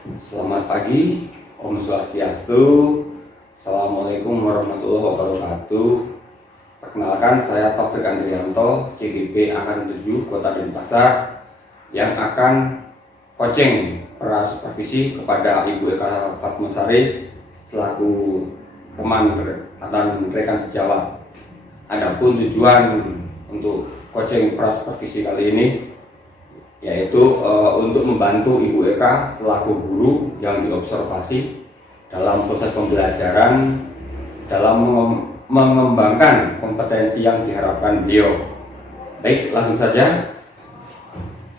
Selamat pagi, Om Swastiastu, Assalamualaikum warahmatullahi wabarakatuh. Perkenalkan, saya Taufik Andrianto, CGP Angkatan 7 Kota Denpasar, yang akan coaching supervisi kepada Ibu Eka Fatmasari selaku teman dan rekan sejawat. Adapun tujuan untuk coaching supervisi kali ini yaitu untuk membantu Ibu Eka selaku guru yang diobservasi dalam proses pembelajaran dalam mengembangkan kompetensi yang diharapkan beliau. Baik, langsung saja.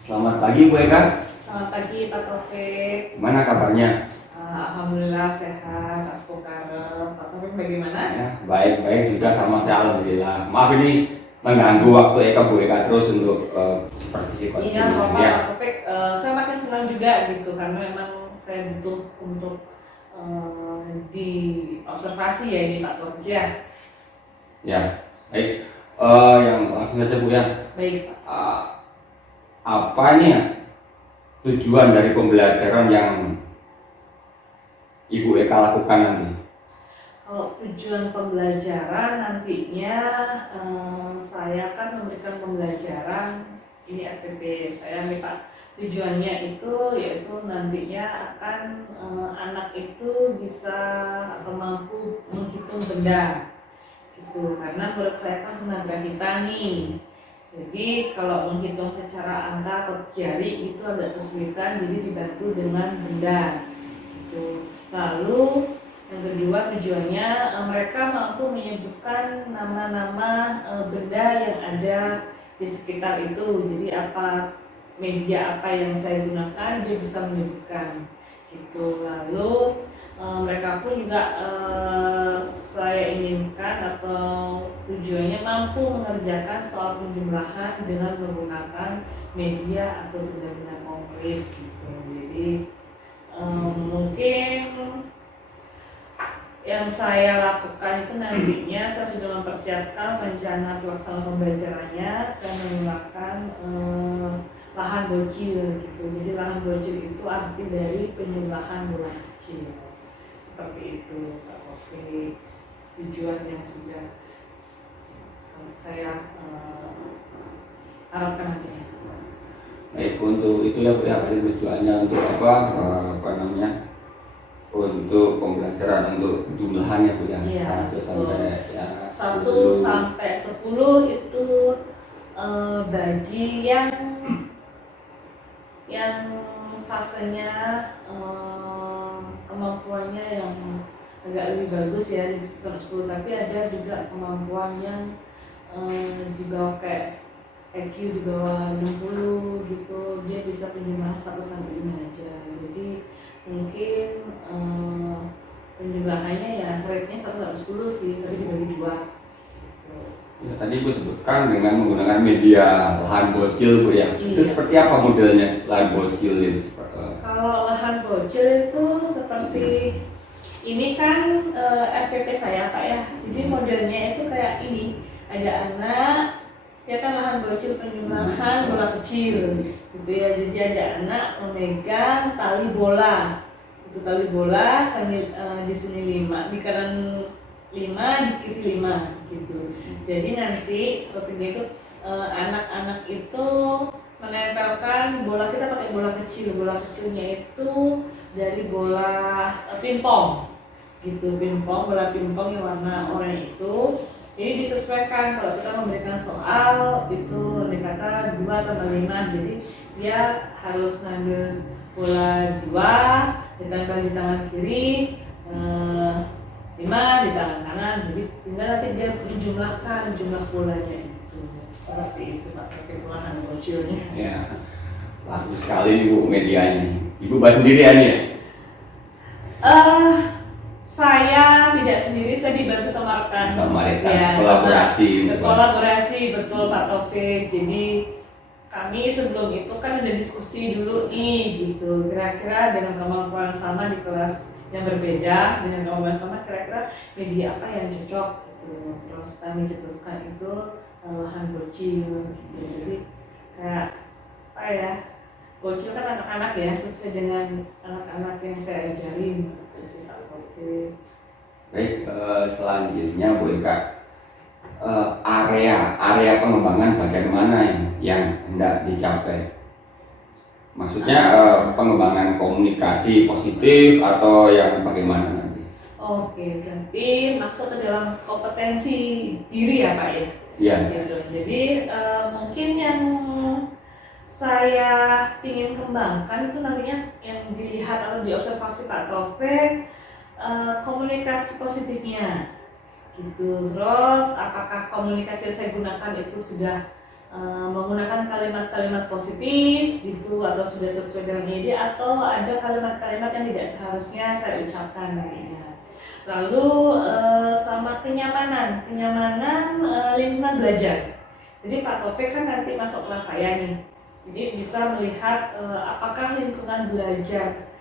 Selamat pagi Bu Eka. Selamat pagi Pak Taufik. Gimana kabarnya? Alhamdulillah sehat, Pak Sekarang. Pak Taufik bagaimana? Ya, baik juga sama saya, alhamdulillah. Maaf ini mengganggu waktu Bu Eka terus untuk supervisi coaching. Iya, Pak Taufik. Saya makin senang juga gitu karena memang saya butuh untuk diobservasi ya ini Pak Taufik ya. Ya, baik. Yang langsung saja Bu ya. Baik Pak. Apa ini ya tujuan dari pembelajaran yang Ibu Eka lakukan nanti? Kalau tujuan pembelajaran nantinya saya akan memberikan pembelajaran ini RPP saya nih Pak. Tujuannya itu yaitu nantinya akan anak itu bisa atau mampu menghitung benda gitu, karena menurut saya kan tunagrahita nih. Jadi kalau menghitung secara angka atau jari itu agak kesulitan, jadi dibantu dengan benda gitu. Lalu yang kedua tujuannya mereka mampu menyebutkan nama-nama benda yang ada di sekitar itu. Jadi apa media apa yang saya gunakan dia bisa menyebutkan gitu. Lalu mereka pun juga saya inginkan atau tujuannya mampu mengerjakan soal penjumlahan dengan menggunakan media atau benda-benda konkret gitu. Jadi mungkin yang saya lakukan itu nantinya saya sudah mempersiapkan rencana pelaksanaan pembelajarannya. Saya menggunakan lahan bocil gitu. Jadi lahan bocil itu arti dari penjumlahan bola kecil. Seperti itu Pak Taufik. Tujuan yang sudah saya harapkan nantinya. Baik, untuk itu ya Bu ya, tujuannya untuk apa namanya? Untuk pembelajaran untuk jumlahannya Bu ya. Iya, 1 sampai ya 1 sampai 10 itu bagi yang fasenya kemampuannya yang agak lebih bagus ya di 110, tapi ada juga kemampuan yang di bawah kayak EQ di bawah 60 gitu, dia bisa penjumlahan 1 sampai 5 aja. Jadi mungkin penjumlahannya ya rate-nya 1 sampai 10 sih, tapi dibagi 2 gitu. Ya, tadi Bu sebutkan dengan menggunakan media lahan bocil Bu ya. Iya. Itu seperti apa modelnya lahan bocil itu? Kalau lahan bocil itu seperti ini kan RPP saya Pak ya. Jadi modelnya itu kayak ini, ada anak, dia kan lahan bocil penjumlahan bola kecil gitu ya. Jadi ada anak memegang tali bola, itu tali bola sambil di sini 5, di kanan 5, di kiri 5 gitu. Jadi nanti seperti itu anak-anak itu menempelkan bola, kita pakai bola kecil. Bola kecilnya itu dari bola pingpong gitu, bola pingpong yang warna oranye itu. Jadi disesuaikan kalau kita memberikan soal itu dikata 2 tambah 5, jadi dia harus ngambil bola 2 ditambah di tangan kiri, 5 di tangan kanan, jadi tinggal nanti dia menjumlahkan jumlah bolanya itu. Seperti itu Pak, pakai lahan bocilnya. Ya, bagus sekali nih Bu medianya. Ibu bahas sendiri ya nih ya? Saya tidak sendiri, saya dibantu sama rekan. Sama rekan, ya, kolaborasi. Kolaborasi, betul Pak Taufik. Jadi kami sebelum itu kan ada diskusi dulu nih gitu, kira-kira dengan kemampuan sama di kelas yang berbeda, dengan kemampuan sama kira-kira media apa yang cocok gitu. Terus kami cetuskan itu lahan bocil gitu. Jadi kayak apa ya, bocil kan anak-anak ya, sesuai dengan anak-anak yang saya ajarin gitu sih Pak Taufik. Baik, selanjutnya boleh Kak, area pengembangan bagian mana yang hendak dicapai? Maksudnya pengembangan komunikasi positif atau yang bagaimana nanti? Oke, berarti masuk ke dalam kompetensi diri ya Pak ya? Iya. Gitu. Jadi mungkin yang saya ingin kembangkan itu nantinya yang dilihat atau diobservasi Pak Taufik, komunikasi positifnya gitu. Terus apakah komunikasi yang saya gunakan itu sudah menggunakan kalimat-kalimat positif gitu, atau sudah sesuai dengan ide, atau ada kalimat-kalimat yang tidak seharusnya saya ucapkan nantinya. Lalu sama kenyamanan lingkungan belajar. Jadi Pak Taufik kan nanti masuk kelas saya nih, jadi bisa melihat apakah lingkungan belajar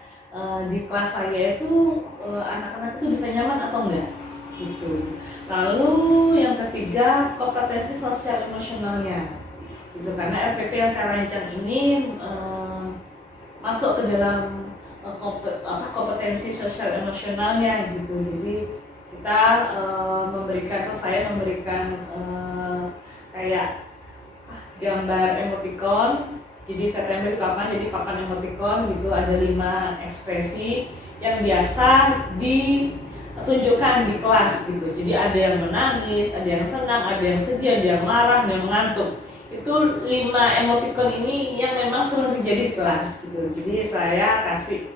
di kelas saya itu anak-anak itu bisa nyaman atau enggak gitu. Lalu yang ketiga, kompetensi sosial emosionalnya gitu, karena RPP yang saya rancang ini masuk ke dalam kompetensi sosial emosionalnya gitu. Jadi kita saya memberikan kayak gambar emoticon. Jadi saya tempel di papan, jadi papan emoticon gitu, ada 5 ekspresi yang biasa ditunjukkan di kelas gitu. Jadi ada yang menangis, ada yang senang, ada yang sedih, ada yang marah, ada yang mengantuk. Itu 5 emoticon ini yang memang sering terjadi di kelas gitu. Jadi saya kasih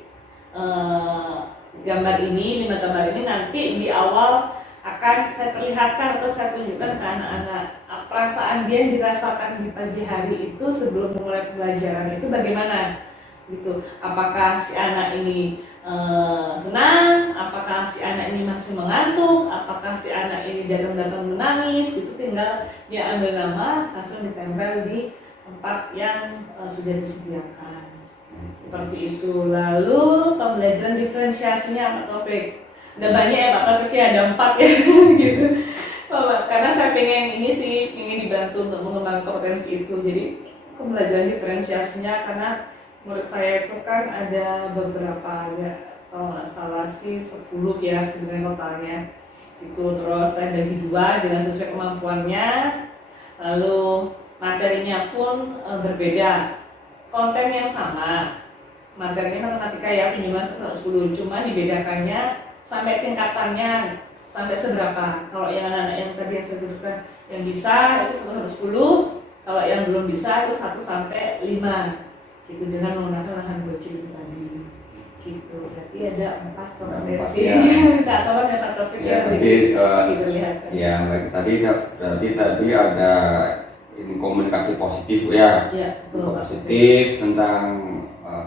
gambar ini, 5 gambar ini nanti di awal akan saya perlihatkan atau saya tunjukkan ke anak-anak perasaan dia yang dirasakan di pagi hari itu sebelum mulai pembelajaran itu bagaimana gitu. Apakah si anak ini senang, apakah si anak ini masih mengantuk, apakah si anak ini datang-datang menangis, itu tinggal dia ambil nama langsung ditempel di tempat yang sudah disediakan seperti itu. Lalu pembelajaran diferensiasinya Pak Taufik, udah banyak ya Pak Taufik ya, ada 4 ya gitu. Karena saya pengen dibantu untuk mengembangkan kompetensi itu. Jadi pembelajaran diferensiasinya, karena menurut saya itu kan ada beberapa ya, kalau nggak salah sih 10 ya sebenarnya totalnya itu. Terus saya bagi 2 dengan sesuai kemampuannya. Lalu materinya pun berbeda, konten yang sama, materinya matematika ya, minimal 110, cuma dibedakannya sampai tingkatannya sampai seberapa. Kalau yang anak-anak yang tadi yang saya sebutkan yang bisa itu 110, kalau yang belum bisa itu 1 sampai 5 gitu, dengan menggunakan lahan bocil itu tadi gitu. Berarti ada 4 kompetensi ya. Kita tahu kan ya Pak Taufik ya, diperlihatkan ya. Baik, tadi ada ini komunikasi positif ya, betul, positif tentang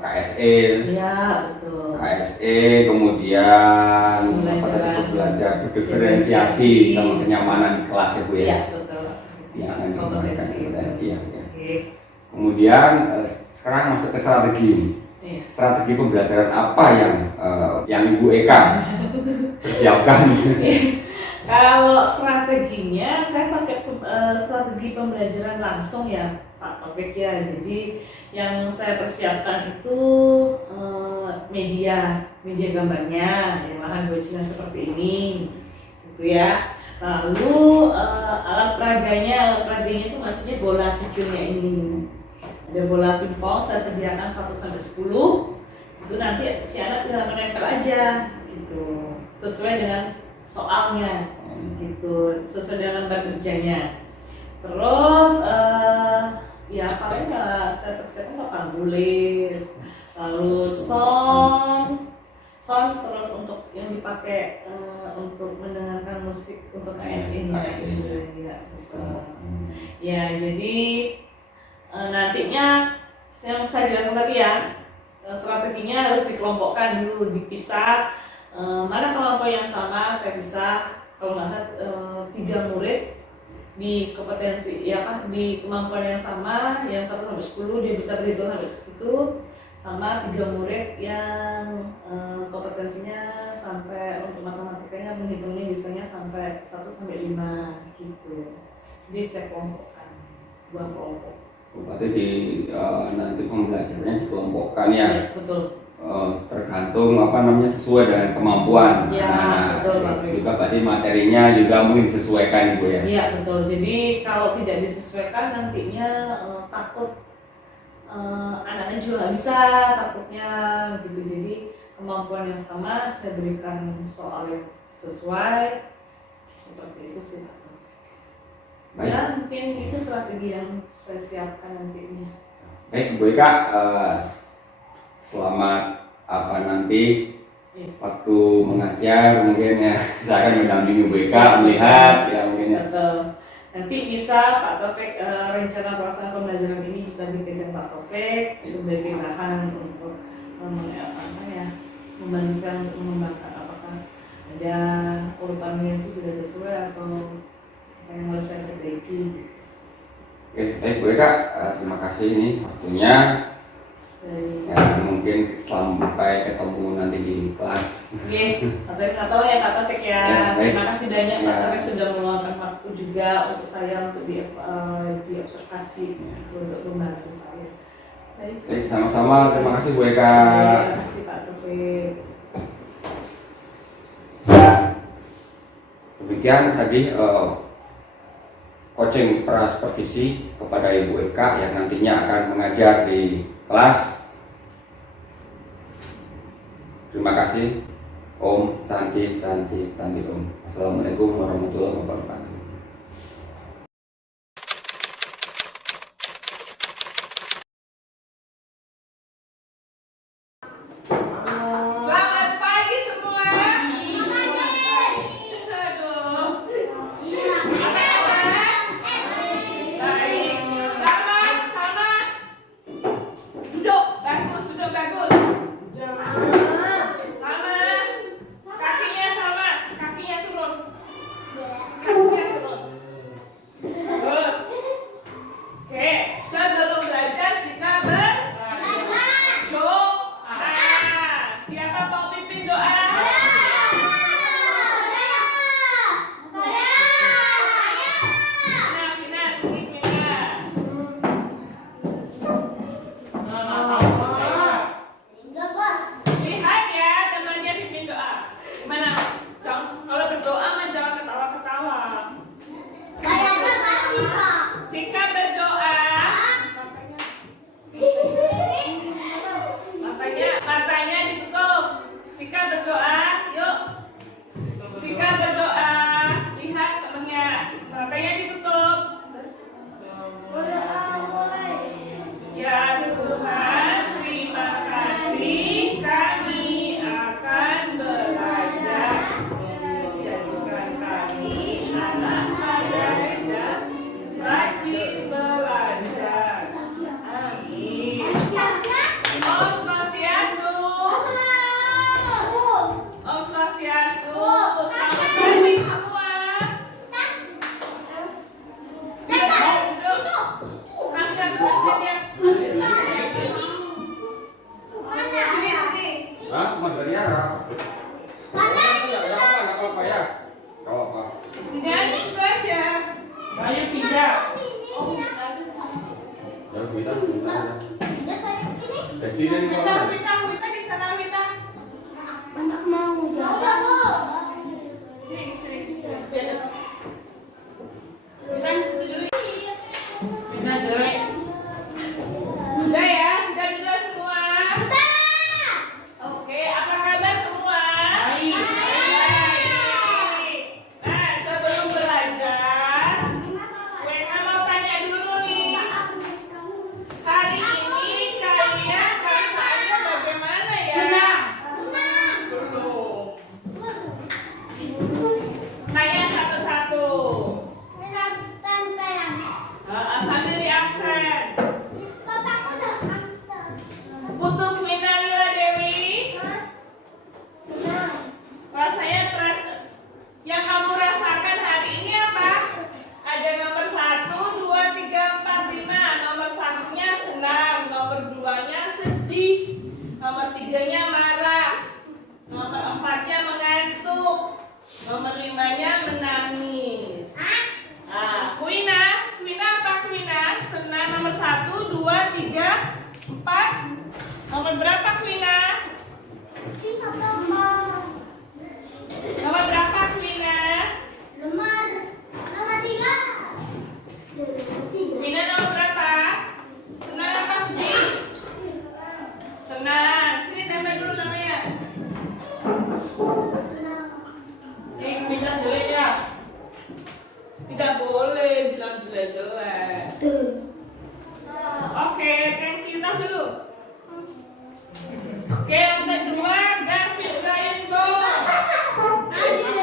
KSE, ya betul, KSE, kemudian belajar berdiferensiasi sama kenyamanan di kelas ya Bu ya. Iya betul. Ya, kompetensi ya. Oke. Kemudian sekarang masuk ke strategi. Iya. Strategi pembelajaran apa yang Ibu Eka persiapkan? Kalau strateginya saya pakai strategi pembelajaran langsung ya Pak Taufik ya. Jadi yang saya persiapkan itu media gambarnya, yang lahan bocilnya seperti ini gitu ya. Lalu alat peraganya itu maksudnya bola kecilnya ini. Ada bola pingpong saya sediakan 1 sampai 10. Itu nanti si anak tinggal menempel aja gitu, sesuai dengan soalnya gitu, sesuai dengan lembar kerjanya. Terus ya paling saya persiapkan papan tulis, lalu sound terus untuk yang dipakai untuk mendengarkan musik untuk KSE nya ya, ya. Jadi nantinya yang saya jelaskan tadi ya, strateginya harus dikelompokkan dulu, dipisah. Mana kelompok yang sama saya bisa, kalau nggak salah 3 murid di kompetensi ya di kemampuan yang sama, yang 1 sampai 10 dia bisa berhitung sampai segitu, sama 3 murid yang kompetensinya sampai untuk matematikanya menghitungnya biasanya sampai 1 sampai 5 gitu. Jadi saya kelompokkan 2 kelompok Berarti nanti pembelajarannya dikelompokkan ya. Ya, betul. Tergantung sesuai dengan kemampuan. Ya, betul, Pak Tri. Juga berarti materinya juga mungkin disesuaikan Ibu ya. Iya, betul. Jadi kalau tidak disesuaikan nantinya takut anaknya juga nggak bisa, takutnya gitu. Jadi kemampuan yang sama saya berikan soal yang sesuai, seperti itu sih Pak. Baik. Ya mungkin itu strategi yang saya siapkan nantinya. Baik Bu Eka, selamat nanti waktu mengajar mungkin ya. Saya akan mendampingi Bu Eka melihat ya mungkin ya. Betul. Nanti bisa Pak Taufik rencana pelaksanaan pembelajaran ini bisa dipegang Pak Taufik sebagai bahan untuk membantu saya untuk mengembangkan apakah ada urutannya itu sudah sesuai atau apa yang harus saya perbaiki. Oke, baik Bu Eka, terima kasih ini waktunya. Ya, mungkin sampai ketemu nanti di kelas. Oke, nggak tahu ya Pak Taufik ya. Terima kasih banyak Pak Taufik sudah meluangkan waktu juga untuk saya untuk diobservasi untuk membantu saya. Baik, sama-sama. Terima kasih Bu Eka. Terima kasih Pak Taufik. Demikian tadi coaching prasupervisi kepada Ibu Eka yang nantinya akan mengajar di kelas. Terima kasih. Om Santi Santi Santi Om. Assalamualaikum warahmatullahi wabarakatuh. Selamat pagi semua. Aduh. Baik. Sama. Duduk bagus. Sama. Kakinya turun. Good. Oke, sebelum belajar kita berdoa. Siapa mau pimpin doa? Vina, sedikit Vina. Lihat ya temannya pimpin doa. Gimana? Kalau berdoa mah jangan ketawa-ketawa. Sika berdoa. Matanya ditutup. Sika berdoa. Yuk. Sika berdoa. Lihat temennya. Matanya ditutup. Ya Tuhan, terima kasih kami akan belajar. Jadikan kami anak ajar dan rajin belajar. Amin. Om Swastiastu. Om Swastiastu. Selamat pagi semua. Duduk. Kasih ya. Sini. Hah? Dari Arab. Nggak apa-apa ya. Nggak apa-apa. Sini aja, situ aja. Ayo pindah. Ya kita. Presiden di mana? Kita di sana kita. Sini. Kita di situ dulu. Pindah jelek. Sudah ya, sudah duduk semua. Oke, apa kabar semua? Baik. Nah, sebelum belajar, Wena mau tanya dulu nih. Hari ini kalian perasaannya bagaimana ya? Senang. Belum. Tanya satu-satu. Sambil di absen. Kutub Minalila Dewi. Rasanya yang kamu rasakan hari ini apa? Ada nomor 1, 2, 3, 4, 5. Nomor 1-nya senang, nomor 2-nya sedih, nomor 3-nya marah, nomor 4-nya mengantuk, nomor 5-nya menangis. Kuina apa Kuina? Senang nomor 1, Tidak boleh bilang jelek-jelek. Oke, thank you. Tas dulu. Oke, yang kedua, Gavin Rainbow.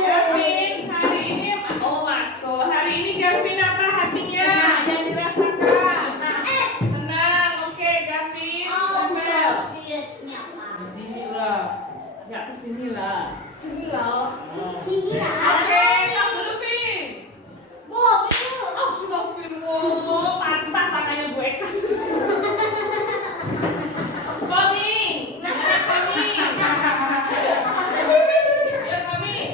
Gavin, hari ini masuk. Hari ini Gavin apa hatinya yang dirasakan? Senang. Oke, Gavin. Sambil. Di sini lah. Ya kesini lah. Sini lah. Oh. Oke, tas dulu, Vin. Astagfirullah, patah tangannya Bu Eka. Koming, mana Koming? Ya Koming,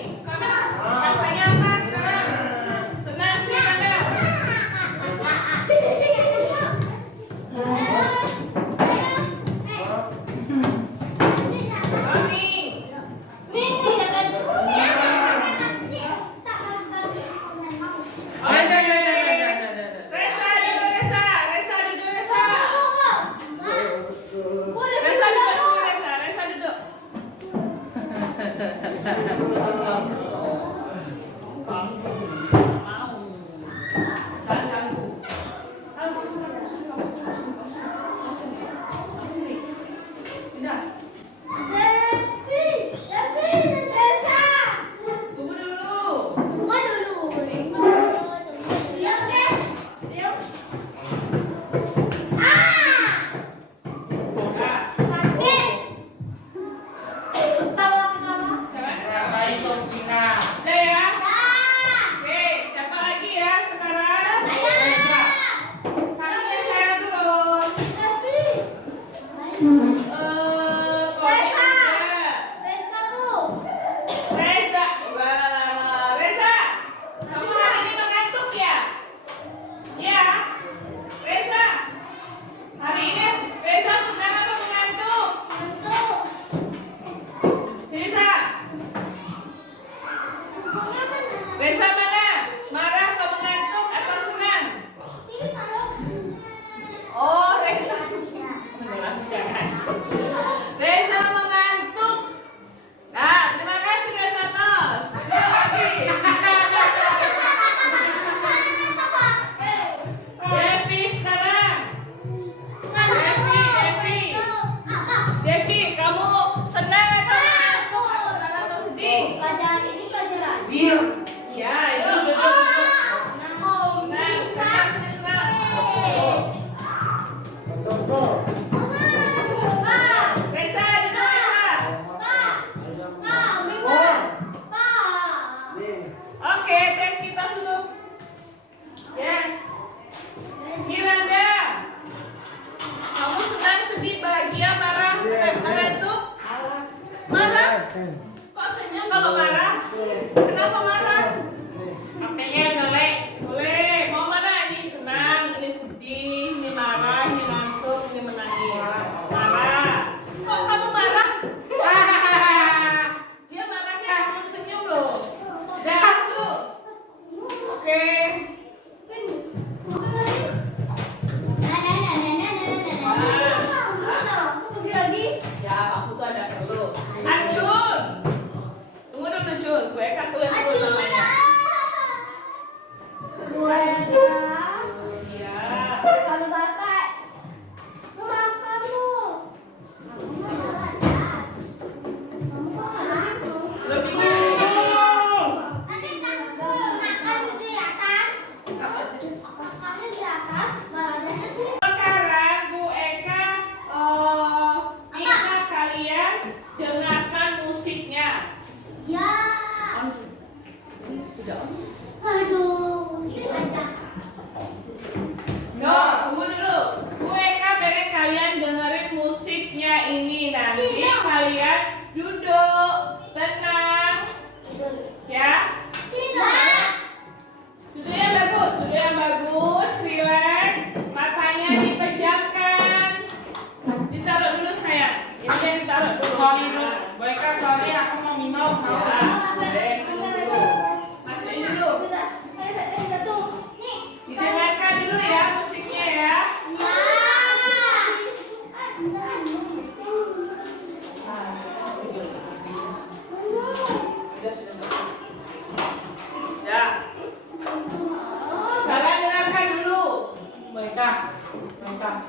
rasanya apa sekarang? Senang sih mana? Koming, Resa duduk Resa, Resa duduk Resa. Resa duduk, Resa duduk. Mau. Jangan ganggu. Kamu sini. Pindah. Tunggu dulu. Rasa itu kita. Udah ya? Oke, siapa lagi ya sekarang? Reza. Kakinya saya turun. Reza. Wah, Reza. Kamu hari ini mengantuk ya? Ya. Reza. Hari ini Reza senang apa mengantuk? Reza. Reza mana? Marah atau mengantuk atau senang? Oh, Reza. Jangan. Reza mengantuk. Nah, terima kasih Reza Tos. Terima kasih. Devi sekarang. Devi, kamu senang atau mengantuk atau marah atau sedih? Diam. Iya, itu betul. Senang. Reza, duduk Reza. Oke, thank you Tas dulu. Yes. Miranda, kamu senang, sedih, bahagia, marah, mengantuk? Marah? Kok senyum kalau marah? Kenapa marah? HP-nya jelek. Boleh, mau mana? Ini senang, ini sedih, ini marah, ini ngantuk, ini menangis. Marah. Kok kamu marah? Dia marahnya senyum-senyum loh. Dah, dulu. Oke. Ya, aku tuh ada perlu. Arjun. Tunggu dulu, Jun. Gue kan tuh yang perlu namanya. Iya. Lebih dulu. Sekarang Bu Eka minta kalian dengarkan musiknya. No, tunggu dulu. Bu Eka pengen kalian dengerin musiknya ini. Nanti kalian duduk tenang, ya. Duduk yang bagus, relax. Matanya dipejamkan. Ditaruh dulu sayang. Ini yang ditaruh dulu. Sorry dulu. Baiklah, sorry aku mau minum. Ya, boleh, minum dulu. Masukin dulu. Didengarkan dulu ya musiknya ya. Sudah. Baiklah. Baiklah.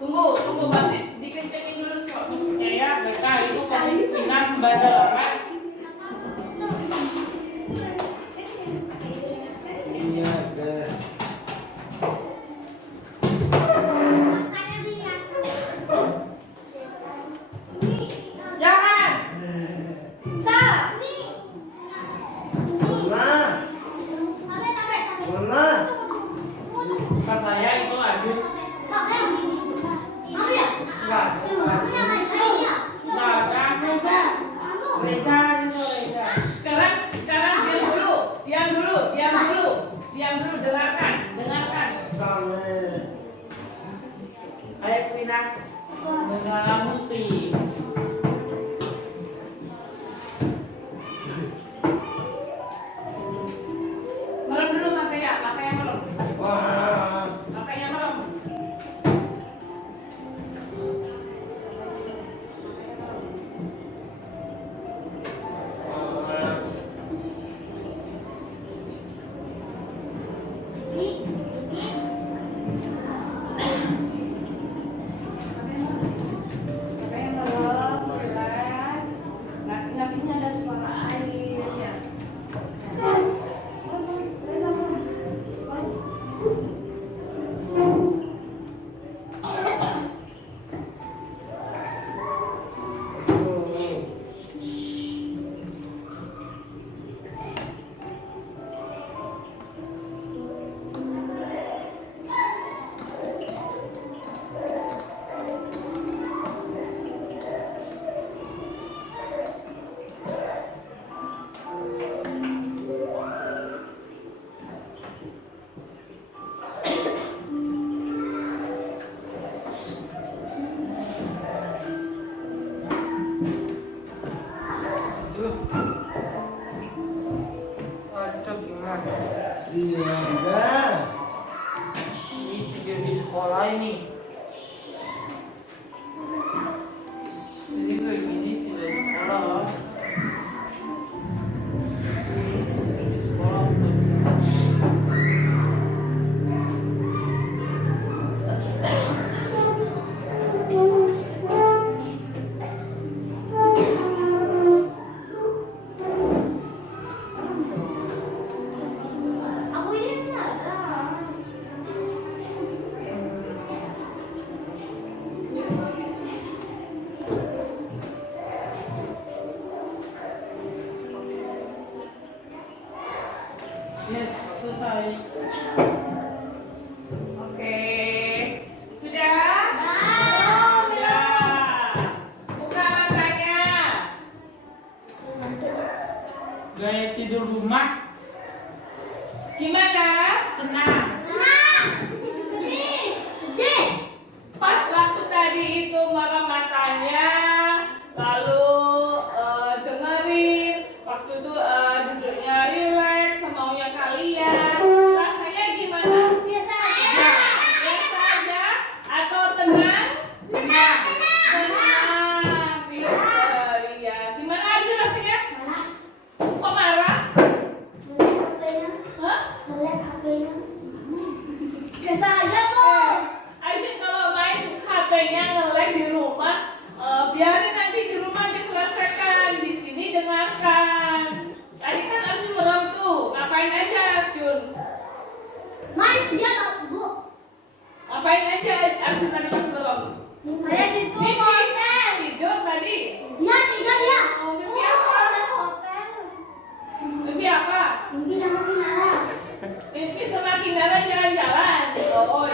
Tunggu masih dikencengin dulu musiknya ya. Baiklah, itu kemungkinan bandara. Iya, deh. Jangan. Mana? Kata saya itu aju. Enggak. Enggak ada. Reza itu Reza. Sekarang diam dulu, dengarkan. Ayo pindah. Dengarlah musik. Merem dulu makanya merem. Wah. Makanya merem. Makanya merem, relax. Nantinya ada suara air ya. Reza merem. Aduh gimana? Iya, dah. Ini video di sekolah ini. Jadi kayak gini video sekolah. Video di sekolah tuh. Yes, selesai. Oke. Sudah? Ya. Buka matanya. Gaya tidur rumah Gimana? senang. Pas waktu tadi itu merem matanya, lalu dengerin, waktu itu duduknya relax, semaunya kalian. Rasanya gimana? Biasa aja atau tenang? Tenang. Pinter, iya. Gimana aja rasanya? Kok marah? Hah? Biasa aja kok. Aja kalau main HP-nya nge-lag di rumah, biarin nanti di rumah diselesaikan. Di sini dengarkan. Tadi kan Arjun merem tuh, ngapain aja Arjun? Main dia tak bu. Ngapain aja Arjun tadi pas merem? Kayak gitu konten. Tidur tadi. Dia tidur ya. Oh, mimpi apa? Hotel. Mimpi apa? Mungkin sama Kinara. Mimpi sama Kindara jalan-jalan. Oh,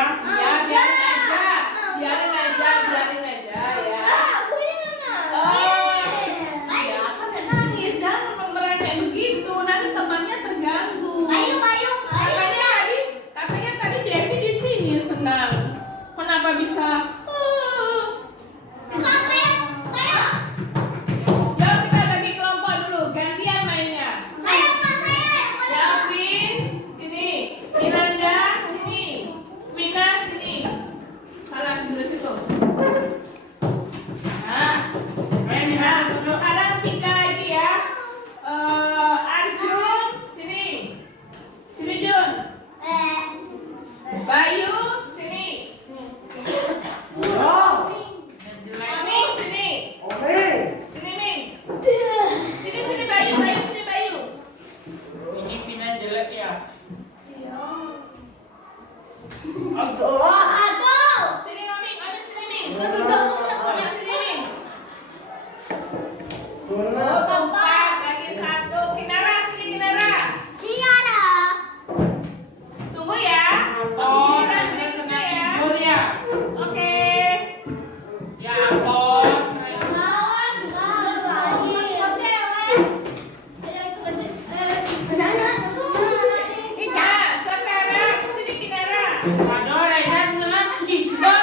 pulang. Ya, biarin aja ya. Aku ini mana? Ya kan jangan nangis, jangan merengek begitu, nanti temannya terganggu. Ayo. Katanya tadi Devi di sini senang. Kenapa bisa? Saya. Ya kita bagi kelompok dulu, gantian mainnya. Saya yang mana? Davin, sini. Miranda, sini. Wina, sini. Salah dulu situ. Nah, sekarang 3 lagi ya. Arjun, sini. Sini Jun. Bayu, sini. Ming, sini. Sini Ming. Sini Bayu, sini Bayu. Ini Vina jelek ya. Sini Ming, sini Ming. Ming sini Ming. Oh, keempat, lagi 1. Kinara, sini Kinara. Tunggu ya. Oh, Kinara, Reza sini kena ya. tidur ya. Oke. Ya ampun. Nah, sekarang sini Kinara. Aduh, Reza senang tidur.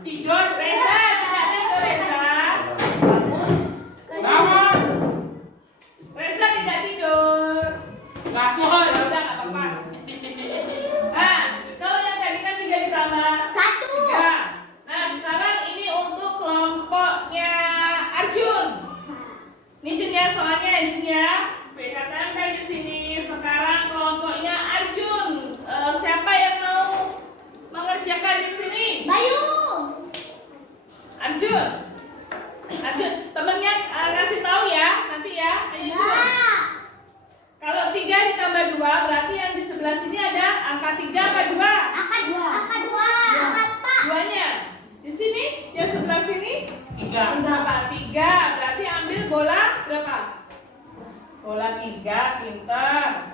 Tidur. Reza, tidak tidur Reza. Bangun. Reza tidak tidur. Bangun. Ya udah nggak apa-apa. Ah, kalau yang tadi kan 3 ditambah 3. Nah, sekarang ini untuk kelompoknya Arjun. Ini Jun ya, soalnya Jun ya. Beda tempel di sini. Sekarang kelompoknya Arjun. Siapa yang mau mengerjakan di sini? Arjun. Temennya kasih tahu ya nanti ya. Ayo Jun. Kalau 3 ditambah 2 berarti yang di sebelah sini ada angka 3 apa 2? Duanya. Di sini yang sebelah sini 3. berapa? 3. Berarti ambil bola berapa? Bola 3, pintar.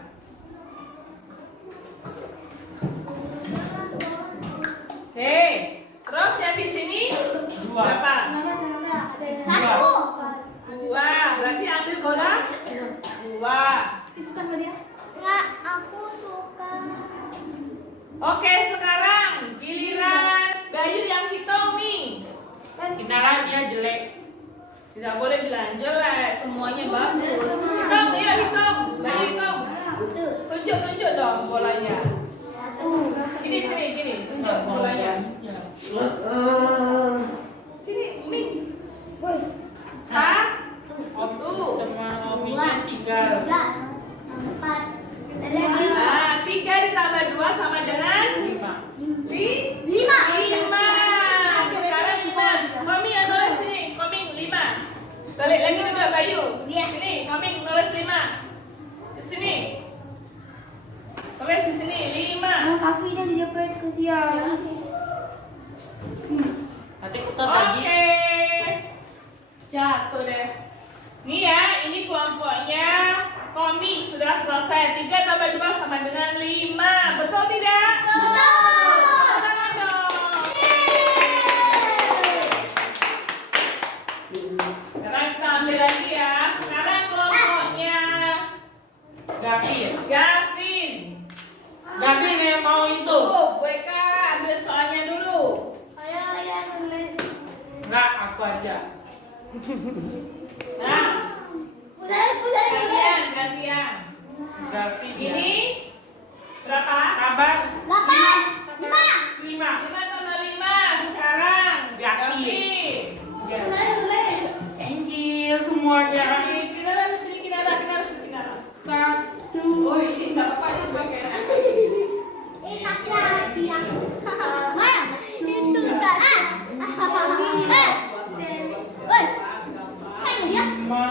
Oke. Terus yang di sini 2. berapa? 2. Berarti ambil bola 2. Aku suka. Oke, sekarang giliran Bayu yang hitung nih. Kinara dia jelek. Tidak boleh bilang jelek, semuanya bagus. Hitung, ya hitung. Bayu hitung. Tunjuk dong bolanya. Gini, tunjuk bolanya. Sini, ini. Om sama Ominya 3. 3 ditambah 2 sama dengan 5. 5. Sekarang 5. Komi yang nulis sini. Koming 5. Balik lagi juga Bayu. Yes. Sini, Koming nulis 5. Di sini. Tulis di sini 5. Kakinya dijepit kesian. Nanti putar lagi. Oke. Jatuh deh. Nih ya, ini kelompoknya Koming sudah selesai. 3 tambah 2 sama dengan 5. Betul tidak? Tepuk tangan dong. Sekarang kita ambil lagi ya. Sekarang kelompoknya Gavin. Gavin. Gavin yang mau itu. Tuh, Weka ambil soalnya dulu. Enggak, aku aja. Nah, gantian. Gavin ya. Ini berapa? Kabar 5. 5. 5 tambah 5. Sekarang Gavin. Gavin. Injil semuanya. Kinara. 1. Oh, ini nggak apa-apa, ini gue kayaknya. Itu kan. Woi, kan dia? 5.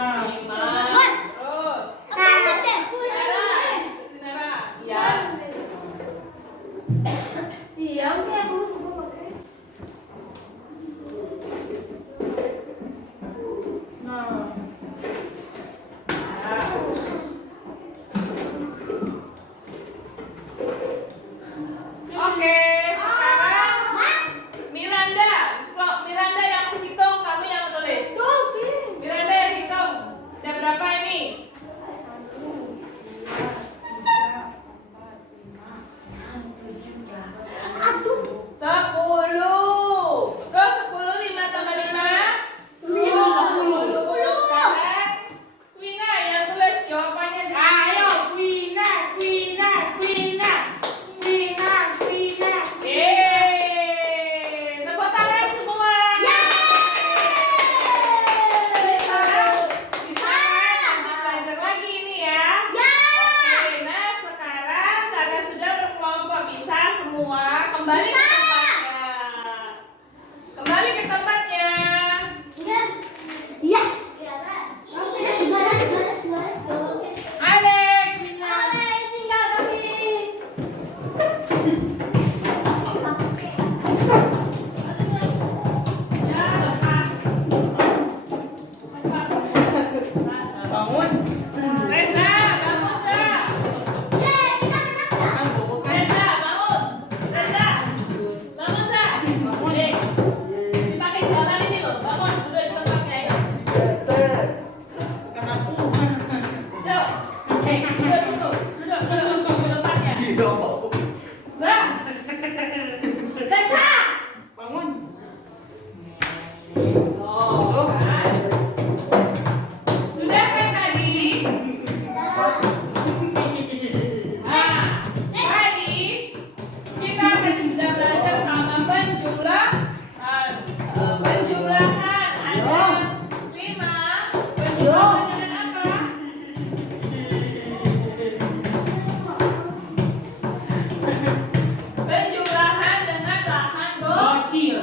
jawabannya di sini. Ayo, Quina, Quina, Quina, Quina, Quina. Tepuk tangan semua. Jadi sekarang kita lanjut belajar lagi ini ya. Oke, nah sekarang karena sudah berkelompok bisa semua kembali ke tempatnya. Kembali ke tempatnya. Alex, Quina. Ya, lepas. Lepas. Bangun. Reza, bangun, Za. Kan bobo kan. Reza, bangun. Reza, bangun, Za. Nih, dipakai jalan ini loh. Bangun, duduk di tempatnya ya. Kan aku. Yuk, duduk situ. Duduk di tempatnya. Za, Bangun. oh, kan. Sudah kan tadi? Nah, tadi kita tadi sudah belajar tentang penjumlahan ada 5. Penjumlahan dengan apa? Penjumlahan dengan lahan Bocil.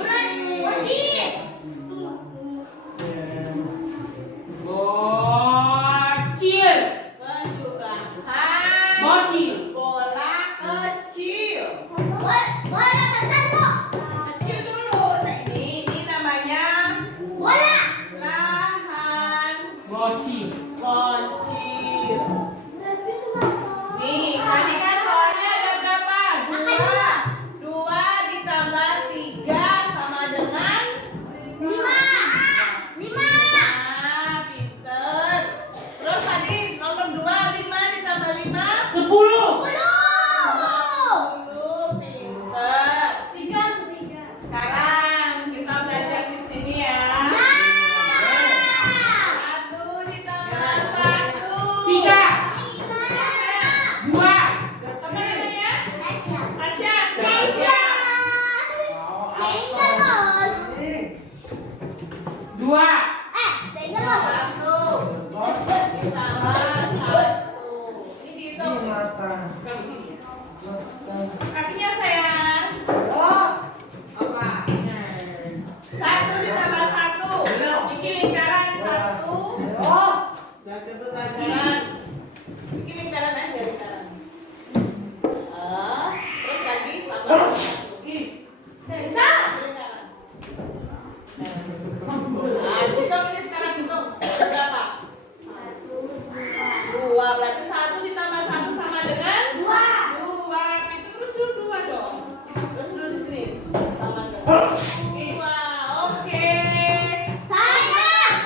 Bocil. Penjumlahan Bocil. bola kecil. Kecil dulu. Nah, ini namanya lahan Bocil. kecil. Nih, tadi kan soalnya ada berapa? 2 ditambah 3 sama dengan 5, pinter. Terus tadi nomor 2, 5 ditambah 5 10. 10, pinter. Sekarang kita belajar di sini ya. 1 ditambah 1. 3. 2. Apa namanya? Tasya. Dua. 1 ditambah 1. Ini dihitung. Kakinya sayang. 1 ditambah 1. Bikin lingkaran 1. Lingkaran. Bikin lingkaran aja lingkaran. Terus lagi tambah 1. Lingkaran. Nah, hitung ini sekarang hitung. Berapa? 2. Berarti 1 ditambah 1 sama dengan 2. Itu terus dulu 2 dong. Terus dulu di sini. Tambah dengan 2. Oke. Yes.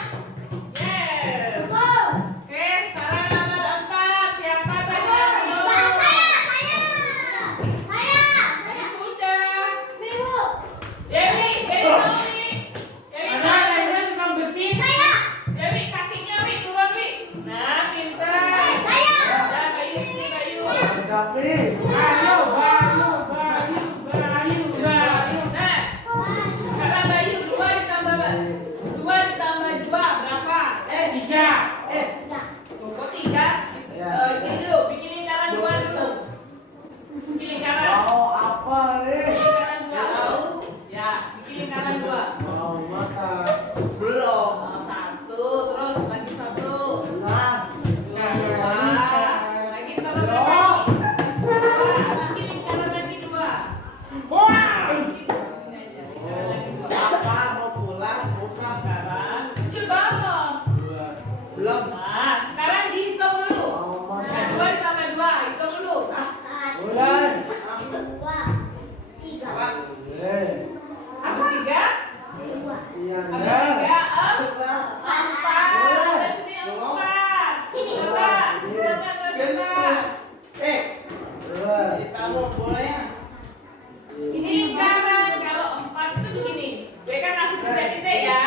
Oke, sekarang nomor 4. Siapa tadi yang kedua? Tadi sudah. Dewi tahu nih. Dewi Ada tahu. Reza tukang besi. Dewi kakinya Wi turun Wi. Nah, pintar. Dan Bayu sini Bayu. Ayo, Bayu. Nah, sekarang Bayu 2 ditambah 2 berapa? 3. Kok 3? Ini dulu, bikin lingkaran 2 dulu. Bikin lingkaran. Bikin lingkaran 2. Ya, bikin lingkaran 2. Belum. 1, terus lagi 1. Nah, 2. Lagi tambah berapa nih? 2. Lagi lingkaran lagi 2. Wow. Di sini aja. Lingkaran lagi 2. apa mau pulang? Bukan. Sekarang kecil banget. Belum. Nah, sekarang dihitung dulu. Nah, 2 ditambah 2, hitung dulu. Bulan. Eh, Habis 3, iya habis enggak? 3, 4. Ada sini yang 4. Coba, bisa nggak sebentar? Ditaruh bolanya. Ini lingkaran. Kalau 4 itu begini. Gue kan kasih titik-titik ya.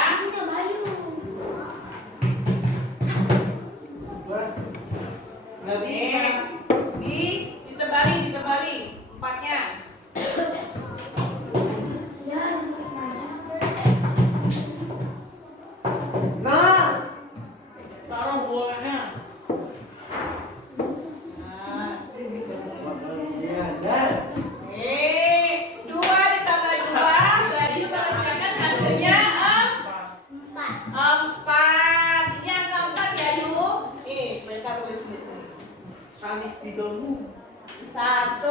Bulan. Nggak bisa. Ditebali empatnya. Nah, taruh bolanya. Nah, ini Iya, dah. dua ditambah dua, jadi mengerjakan hasilnya empat. Ini angka empat ya, Yu. Mereka tulis di sini. Kamis di domu. 1,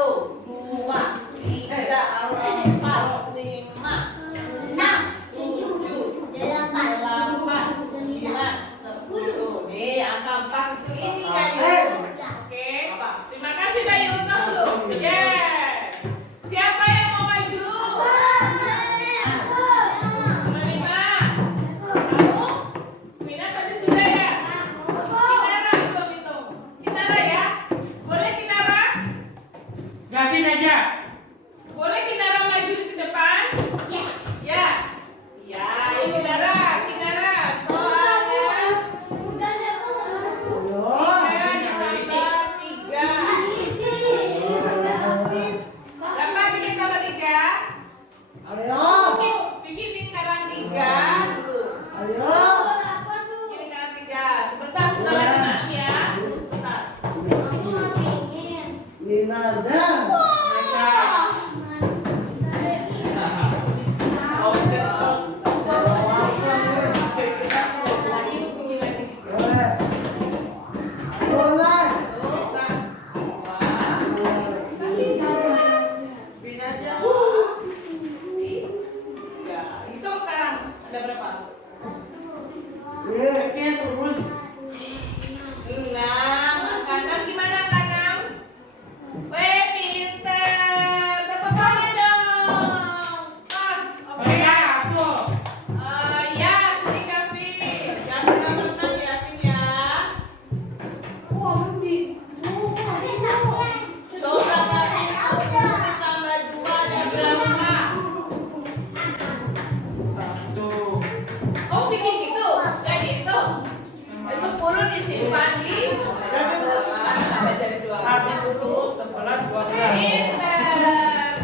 2, 3, 4, 5, 6, 7, 8, 9, 10. Nih, angka 4 itu ini ya, Yu. Oke. Terima kasih Bayu untuk seluruh. Yes. Siapa yang mau maju? Menerima. Kamu? Mina tadi sudah ya? Kinara belum itu. Kinara ya? Boleh Kinara? Gavin aja. Boleh Kinara maju ke depan? Ya. Ya, ini Kinara. Kinara. Soalnya tiga. Berapa bikin tambah 3? Ayo. Bikin lingkaran 3 dulu. Ayo. Bikin lingkaran 3. Sebentar, sebentar lagi Nak, ya. Sebentar. Linada. Lagi bikin lagi. Bola. Ya, itu sekarang ada berapa? Kakinya turun. 6. Angkatan gimana tangan? Weh, pinter. Tepuk tangan dong. Pas. Oke. Aku. Ya, sini Kavin. Jangan menang ya, Vin ya. Coba Kavin 10 ditambah 2 ada berapa? Satu. Oh, bikin gitu? Kayak gitu? 10 disimpan di sampai dari 2. Kasih dulu setelah 12. Pinter.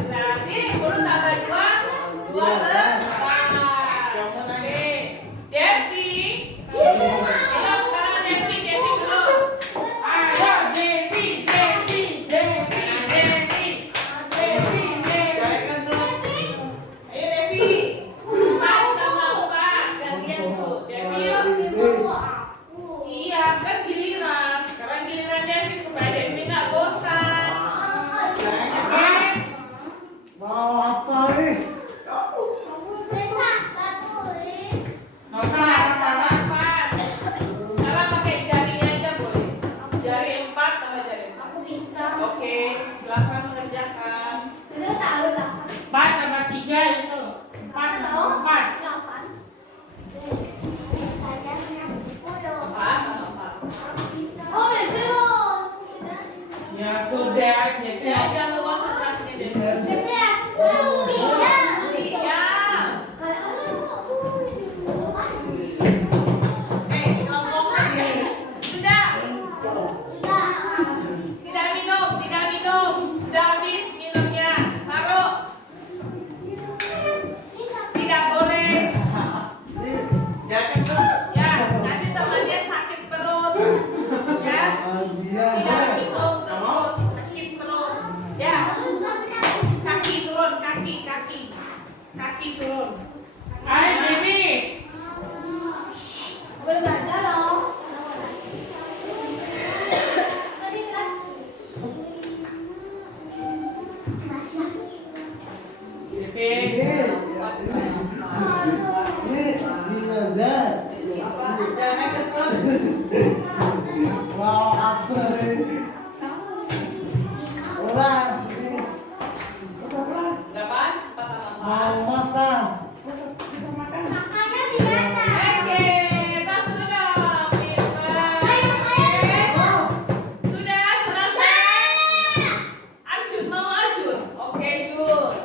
Berarti 10 tambah 2, 12. Oke. Devi. Ayo sekarang Devi dulu. Ayo Devi, Devi, Devi, Devi, Devi, Devi. Ayo Devi. 4 tambah 4. Gantian dulu. Devi yuk. Iya, kan giliran. Sekarang giliran Devi supaya Devi nggak bosan. Oke. Mau apa nih? Nggak usah Tambah 4. Sekarang pakai jari aja boleh. Jari 4 tambah jari 4. Oke, silakan mengerjakan. 4 tambah 3 itu. 4 tambah 4. 4 tambah 4. Ya sudah, Ya, jadi jangan lupa konsentrasinya Devi. Iya. Ngomong aja. Sudah. Tidak minum, tidak minum. Sudah habis minumnya. Taruh. Tidak boleh. Ya, nanti temannya sakit perut. Ya. Iya, Tidak dah. minum terus sakit perut. Ya. Kaki turun, kaki turun. ayo Devi. Devi. Ini Linada. Mau apa nih? Bola. Berapa? 4 tambah 4. Mau makan. Oke, tas dulu dong. Pinter. Sudah selesai. Arjun, mau Arjun? Oke, Jun.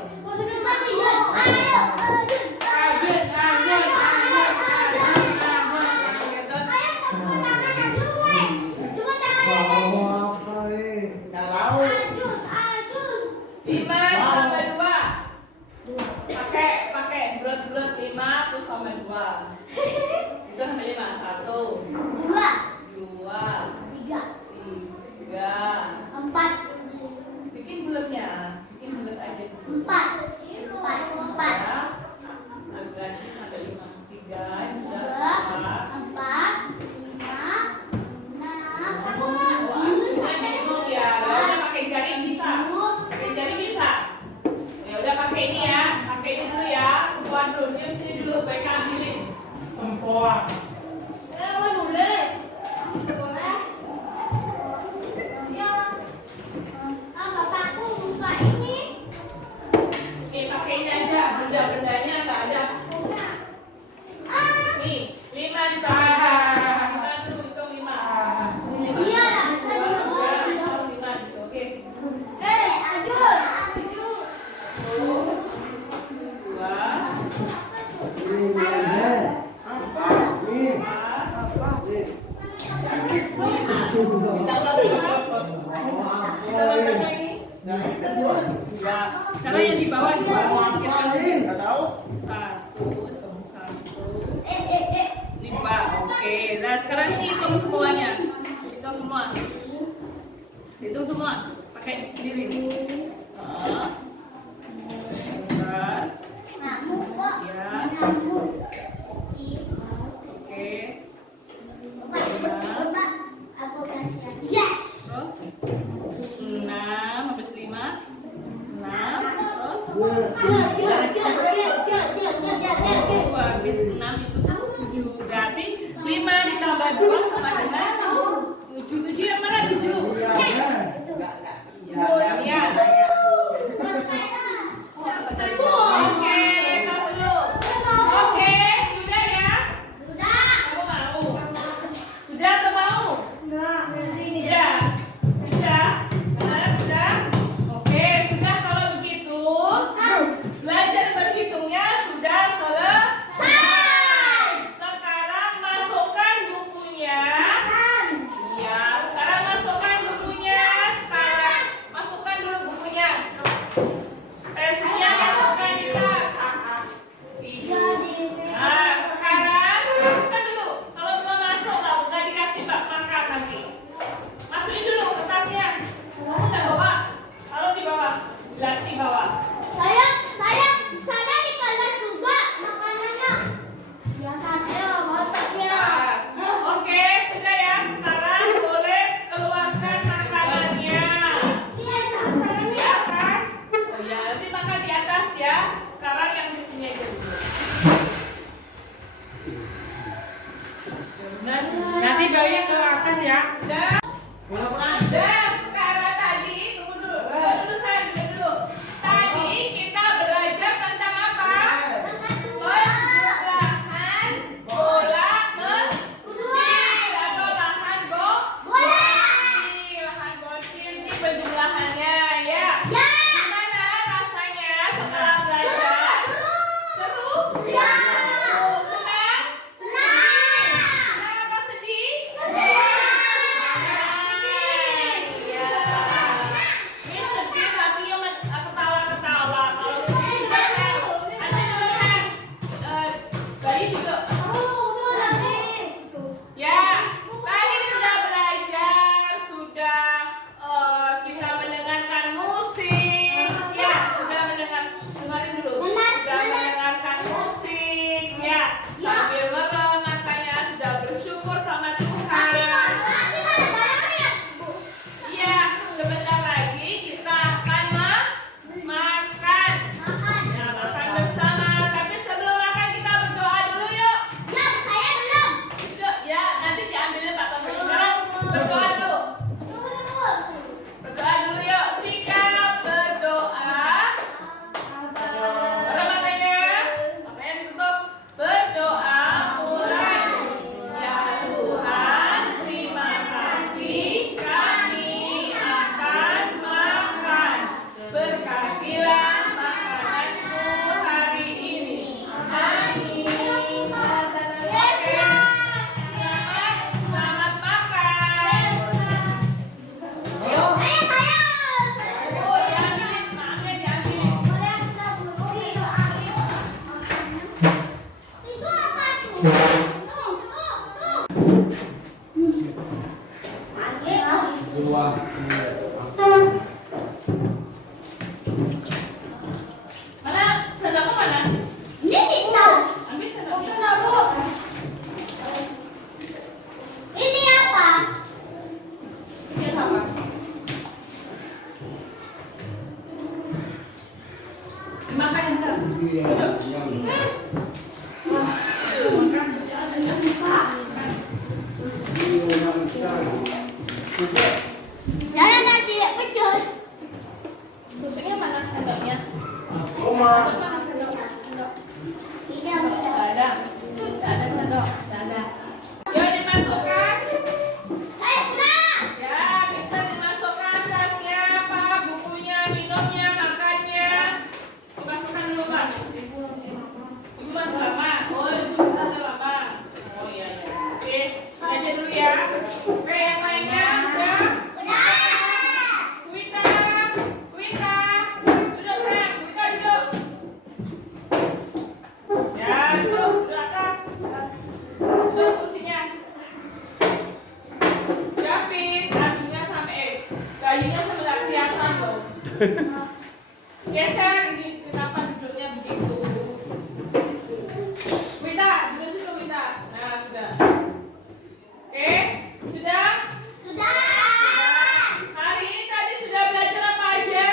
Lanjut. Mau bisa. Pakai jari bisa. Ya udah pakai ini ya. Pakai ini dulu ya. Semua dulu. Diam sini dulu. Baik ambilin. Sempoa. Nih pakai ini aja. Benda-bendanya tak ada. Nih 5 ditambah. Kita tuh hitung 5. Sini 5. Iya, bisa juga. 5 gitu. Oke. 2 Ya. Sekarang yang di bawah kita Nggak tahu. 1, hitung 1, 5. Oke. Nah sekarang ini hitung semuanya. Hitung semua. Hitung semua. Pakai sendiri. Belas. Ya. Oke. Yes. Terus 6 habis 5. 6 terus habis 6 itu 7. Berarti 5 ditambah 2 sama dengan 7. 7 yang mana 7? Iya. Oke, tas dulu. Oke, sudah ya? Kamu mau? Sudah atau mau? Sudah. Sudah? Benar, sudah? Oke, sudah kalau begitu belajar berhitungnya sudah selesai. Sekarang masukkan bukunya. Iya, sekarang masukkan bukunya. Sekarang masukkan dulu bukunya. Pensilnya masukkan di tas. Nah, sekarang masukkan dulu. Kalau belum masuk, nggak dikasih makan nanti. Masukin dulu ke tasnya. Kamu udah bawa? Taruh di bawah. Di laci bawah. Saya di kelas juga makanannya. Ya kan, ayo bawa tasnya. Tas. Oke, sudah ya. Sekarang boleh keluarkan makanannya. Di atas. Oh ya, nanti makan di atas ya. Sekarang yang di sini aja dulu. Nanti bayinya ke atas ya. Sudah. Dan sekarang tadi, tunggu dulu. Dulu saya dulu. Tadi kita belajar tentang apa? Penjumlahan bola kecil atau lahan bocil. Lahan bocil ini penjumlahannya ya. Gimana rasanya setelah belajar? Seru? Seru. Senang? Senang apa sedih? Iya. Ini sedih tapi yang ketawa-ketawa. Kalau sedih juga kan. Ada juga kan. Bayi juga. Ya, tadi sudah belajar, sudah kita mendengarkan musik. Ya, sudah dengerin dulu. Sudah mendengarkan musik. Ya, sambil merem matanya sudah bersyukur sama Tuhan. Iya, sebentar lagi kita akan makan. Ya, makan bersama. Tapi sebelum makan kita berdoa dulu yuk. Yuk, ya, nanti diambilin Pak Tommy. Sekarang berdoa dulu. Berdoa dulu yuk. Sikap berdoa. Buka matanya. Matanya ditutup. Berdoa mulai. Ya Tuhan, terima kasih kami akan makan. Berkatilah makananku hari ini. Amin. Oke. Selamat makan. Oh, diambilin. Maafnya diambilin. Mana? Sendokku mana? Ambil sendoknya. Ini apa? Ini sama. Iya. Jangan nasi pecel. Tusuknya mana sendoknya? Oma. Mana sendok? Sendok. Tidak ada. Tidak ada sendok. Tidak ada. Yuk dimasukkan. Saya sudah. Ya, kita dimasukkan tasnya, Pak, bukunya, minumnya, makannya. Dimasukkan dulu, Pak. Ibu masih lama. Oh, ibu masih lama. Oh iya ya. Oke, aja dulu ya. Oke, yang lainnya udah. Udah. Wita, Wita, duduk sayang, Wita duduk. Ya, duduk atas. Duduk kursinya. David, bajunya sampai, gayunya sampai nggak kelihatan loh. Geser, ini kenapa duduknya begitu? Wita, duduk situ Wita. Nah, sudah. Oke, sudah? Sudah. Hari ini tadi sudah belajar apa aja?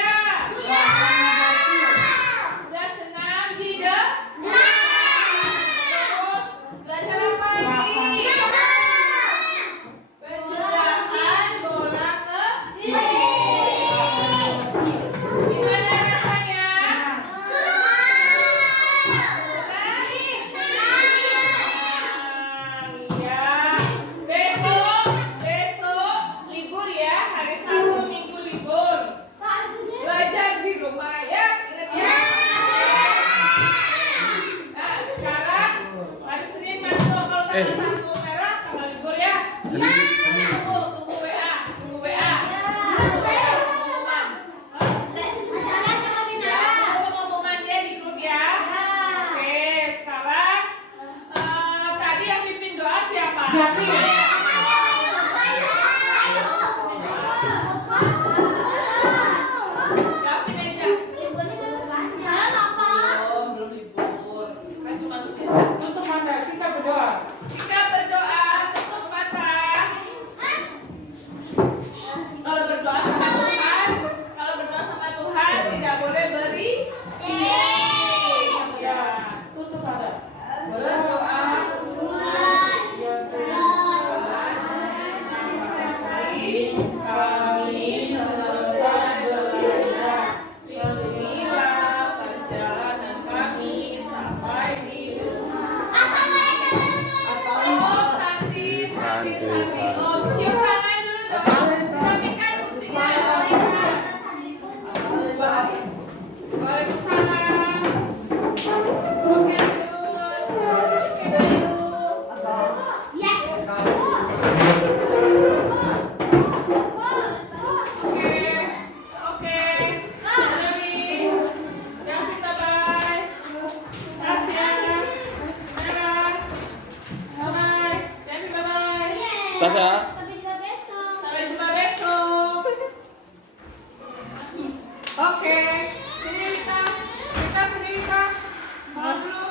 Sudah. Udah senam di terus belajar apa lagi? Penjelasan bola gimana rasanya? Iya. Besok libur ya, hari Sabtu Minggu libur. Belajar di rumah ya, ingat ya. Nah, sekarang hari Senin masuk, kalau tanggal Sabtu merah tanggal libur ya. Tunggu WA, tunggu WA. Pengumuman. Ya, tunggu pengumumannya di grup ya. Oke, sekarang tadi yang pimpin doa siapa? Gavin aja. Oh, belum libur. Kan cuma sekitar. Tutup mata, kita berdoa. Kita berdoa, tutup mata. Kalau berdoa sama Tuhan tidak boleh beri. Ya, Tutup mata. berdoa. Kami selesai belajar. Lindungilah perjalanan kami sampai di rumah. Oh, Santi. Oh, cium tangan dulu dong. Kami kan mestinya. Waalaikumsalam. Oke, dulu. Oke, dulu. Oke. Jadi, yang kita bye. Tasya. Merah. Bye-bye. Jadi bye-bye. Tasya. Sampai jumpa besok. Oke. Sini Wita. Wita, sini Wita. Salam dulu.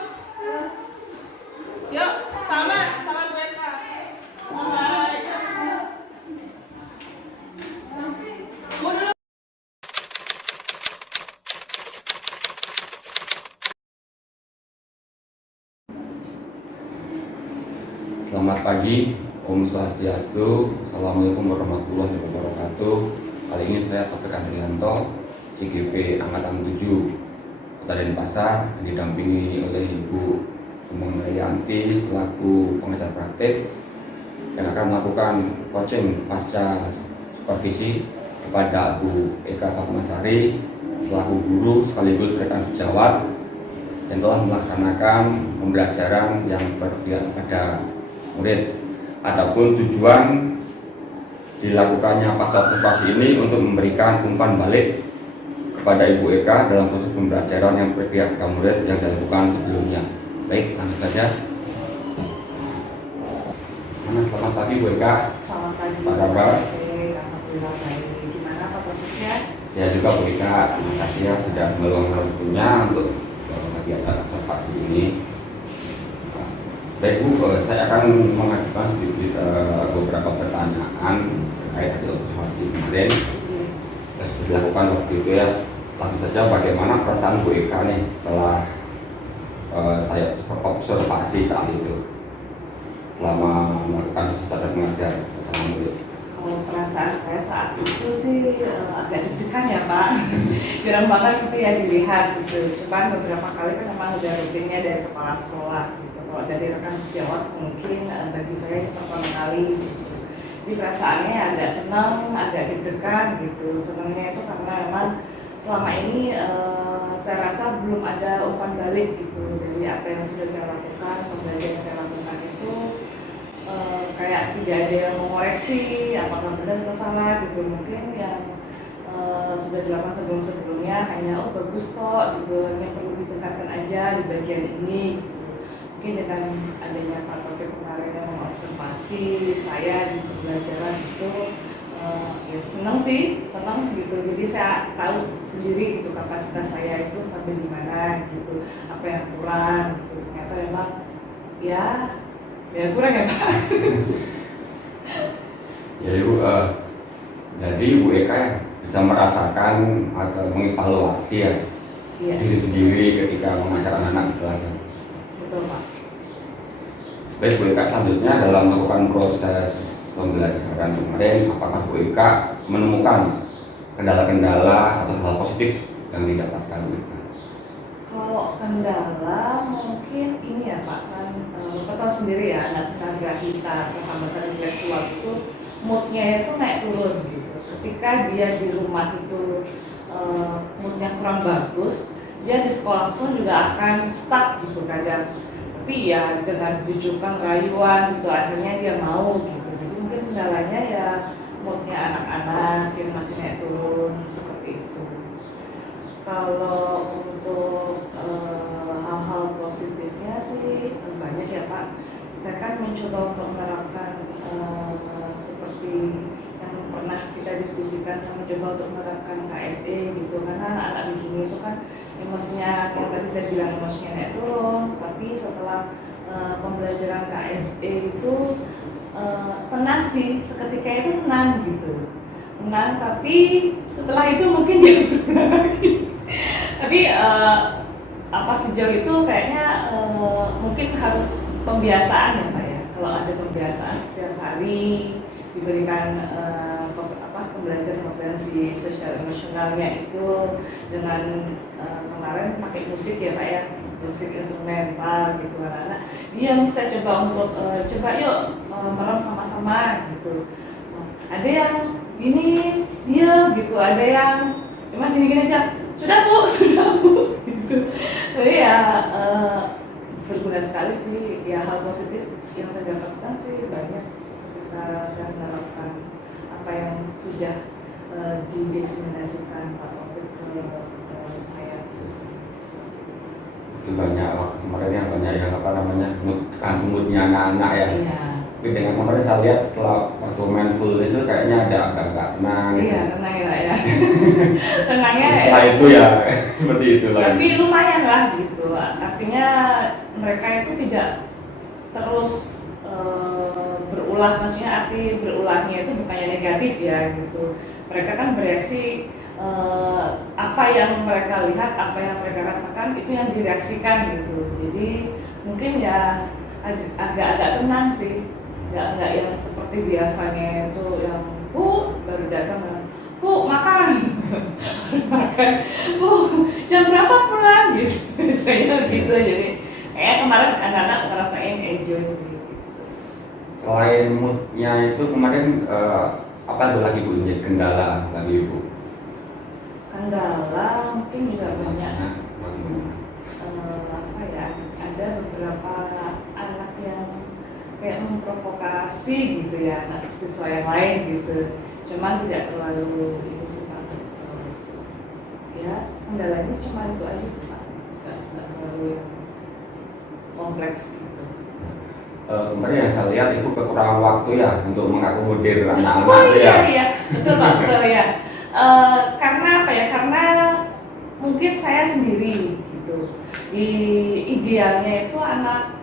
Yuk, sama Wita. Bye. Dulu. Selamat pagi, Om Swastiastu, Assalamualaikum warahmatullahi wabarakatuh. Kali ini saya Taufik Andrianto, CGP Angkatan 7 Kota Denpasar, didampingi oleh Ibu Umum Rianti selaku pengajar praktik yang akan melakukan coaching pasca supervisi kepada Bu Eka Fatmasari selaku guru sekaligus rekan sejawat yang telah melaksanakan pembelajaran yang berpihak pada murid. Adapun tujuan dilakukannya pasca observasi ini untuk memberikan umpan balik kepada Ibu Eka dalam proses pembelajaran yang berpihak pada murid yang dilakukan sebelumnya. Baik, lanjut saja. Selamat pagi Bu Eka. Selamat pagi. Apa kabar? Alhamdulillah baik. Gimana Pak Prosesnya? Saya juga Bu Eka, terima kasih ya sudah meluangkan waktunya untuk kegiatan observasi ini. Baik Bu, saya akan mengajukan sedikit beberapa pertanyaan terkait hasil observasi kemarin yang sudah dilakukan waktu itu ya. Langsung saja, bagaimana perasaan Bu Eka nih setelah saya observasi saat itu selama melakukan belajar mengajar bersama murid. Kalau perasaan saya saat itu sih agak deg-degan ya Pak. Jarang banget gitu ya dilihat gitu. Cuman beberapa kali kan memang udah rutinnya dari kepala sekolah gitu. Kalau dari rekan sejawat mungkin bagi saya itu pertama kali gitu. Jadi perasaannya agak senang, agak deg-degan gitu. Senangnya itu karena memang selama ini saya rasa belum ada umpan balik gitu dari apa yang sudah saya lakukan, pembelajaran yang saya lakukan itu kayak tidak ada yang mengoreksi apakah benar atau salah gitu. Mungkin yang sudah dilakukan sebelum-sebelumnya hanya oh bagus kok gitu, hanya perlu ditingkatkan aja di bagian ini gitu. Mungkin dengan adanya Pak Taufik kemarin yang mengobservasi saya di pembelajaran itu ya senang sih, senang gitu. Jadi saya tahu sendiri gitu kapasitas saya itu sampai di mana gitu, apa yang kurang gitu. Ternyata memang ya kurang ya Pak. Ya Ibu, jadi Ibu Eka bisa merasakan atau mengevaluasi ya Iya, diri sendiri ketika mengajar anak-anak di kelas. betul Pak. Baik Bu Eka, selanjutnya dalam melakukan proses pembelajaran kemarin, apakah Bu Eka menemukan kendala-kendala atau hal positif yang didapatkan Bu Eka? Kalau kendala mungkin ini ya Pak, kan Bapak tahu sendiri ya anak kita kehambatan intelektual itu moodnya itu naik turun gitu. Ketika dia di rumah itu moodnya kurang bagus, dia di sekolah pun juga akan stuck gitu kadang. Tapi ya dengan bujukan rayuan gitu akhirnya dia mau gitu. Jadi mungkin kendalanya ya moodnya anak-anak yang masih naik turun seperti itu. Kalau untuk hal-hal positifnya sih banyak ya Pak. Saya kan mencoba untuk menerapkan seperti yang pernah kita diskusikan, saya mencoba untuk menerapkan KSE gitu. Karena anak-anak begini itu kan emosinya, yang tadi saya bilang emosinya naik turun. Tapi setelah pembelajaran KSE itu tenang sih, seketika itu tenang gitu. Tenang, tapi setelah itu mungkin dia lagi. Tapi apa sejauh itu kayaknya mungkin harus pembiasaan ya Pak ya. Kalau ada pembiasaan setiap hari diberikan pembelajaran kompetensi sosial emosionalnya itu dengan kemarin pakai musik ya Pak ya, musik instrumental gitu anak-anak. Dia bisa coba untuk coba yuk merem sama-sama gitu. Ada yang gini dia gitu, ada yang cuma gini-gini aja. Sudah Bu gitu. Jadi ya berguna sekali sih. Ya hal positif yang saya dapatkan sih banyak ketika saya menerapkan apa yang sudah didiseminasikan Pak Taufik ke saya khususnya. Itu banyak kemarin yang banyak yang moodnya anak-anak ya. Iya. Tapi dengan kemarin saya lihat setelah waktu mindful itu kayaknya ada agak tenang. Iya, tenang ya Pak ya. Tenangnya Setelah itu ya seperti itu lagi. tapi lumayan lah gitu, artinya mereka itu tidak terus berulah, maksudnya arti berulahnya itu bukannya negatif ya gitu. Mereka kan bereaksi apa yang mereka lihat, apa yang mereka rasakan itu yang direaksikan gitu. Jadi mungkin ya agak-agak tenang sih, nggak yang seperti biasanya itu yang Bu baru datang Bu makan makan Bu jam berapa pulang gitu saya gitu. Jadi kayak kemarin anak-anak ngerasain enjoy sih gitu. Selain moodnya itu kemarin apa ada lagi Bu menjadi kendala bagi Ibu? Kendala mungkin juga banyak. Nah, bagaimana? Apa ya, ada beberapa anak yang kayak memprovokasi gitu ya anak siswa yang lain gitu. Cuman tidak terlalu ini sih Pak. Ya kendalanya cuma itu aja sih Pak. Nggak terlalu yang kompleks gitu. Kemarin yang saya lihat Ibu kekurangan waktu ya untuk mengakomodir anak-anak Oh itu iya ya. iya betul Pak, betul ya. Karena apa ya? Karena mungkin saya sendiri gitu. Idealnya itu anak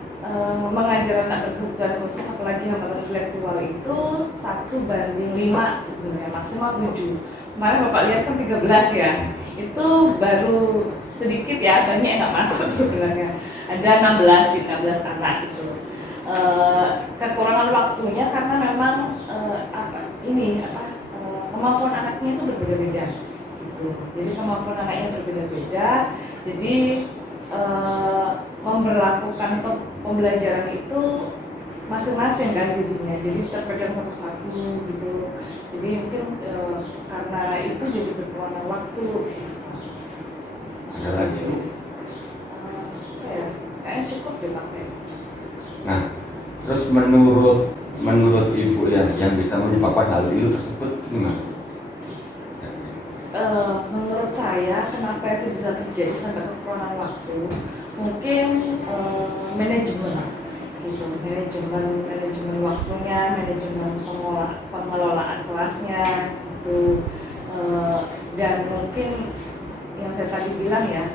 mengajar anak berkebutuhan khusus apalagi hambatan intelektual itu 1:5 sebenarnya, maksimal 7. Kemarin Bapak lihat kan 13 ya, itu baru sedikit ya, banyak yang nggak masuk sebenarnya. Ada 16 anak itu. Kekurangan waktunya karena memang kemampuan anaknya itu berbeda-beda gitu. Jadi kemampuan anaknya berbeda-beda. Jadi memberlakukan pembelajaran itu masing-masing kan jadinya. Jadi terpegang satu-satu gitu. Jadi mungkin karena itu jadi berkurang waktu. Ada lagi Bu? Kayaknya cukup deh Pak. Nah, terus menurut Ibu ya, yang bisa menyebabkan hal itu tersebut gimana? Menurut saya kenapa itu bisa terjadi sampai kekurangan waktu, mungkin manajemen gitu, manajemen waktunya, manajemen pengelolaan kelasnya gitu, dan mungkin yang saya tadi bilang ya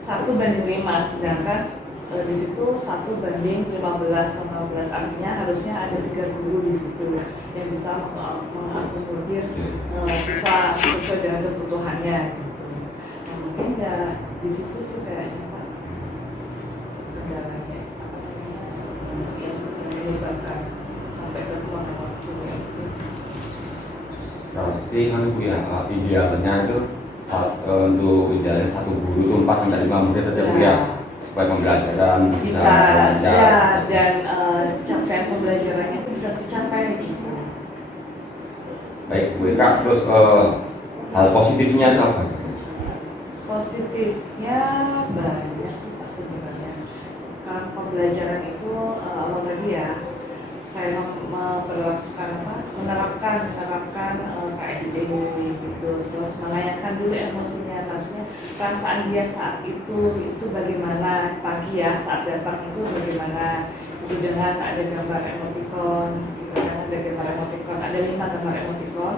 1:5, sedangkan di situ 1:15 atau 15, artinya harusnya ada 3 guru di situ yang bisa mengakomodir siswa sesuai dengan kebutuhannya gitu. Nah, mungkin ya di situ sih kayaknya Pak kendalanya yang menyebabkan sampai kekurangan waktu ya itu. Berarti kan Bu ya, idealnya itu untuk idealnya 1 guru itu 4-5 murid aja Bu ya, supaya pembelajaran Bisa lancar. ya, dan capaian pembelajarannya itu bisa tercapai gitu. Baik Bu Eka, terus hal positifnya itu apa? Positifnya banyak sih Pak sebenarnya. Karena pembelajaran itu awal tadi ya, saya menerapkan KSD gitu, terus melayangkan dulu emosinya, maksudnya perasaan dia saat itu bagaimana, pagi ya saat datang itu bagaimana, itu dengan ada gambar emoticon gitu kan, ada 5 gambar emoticon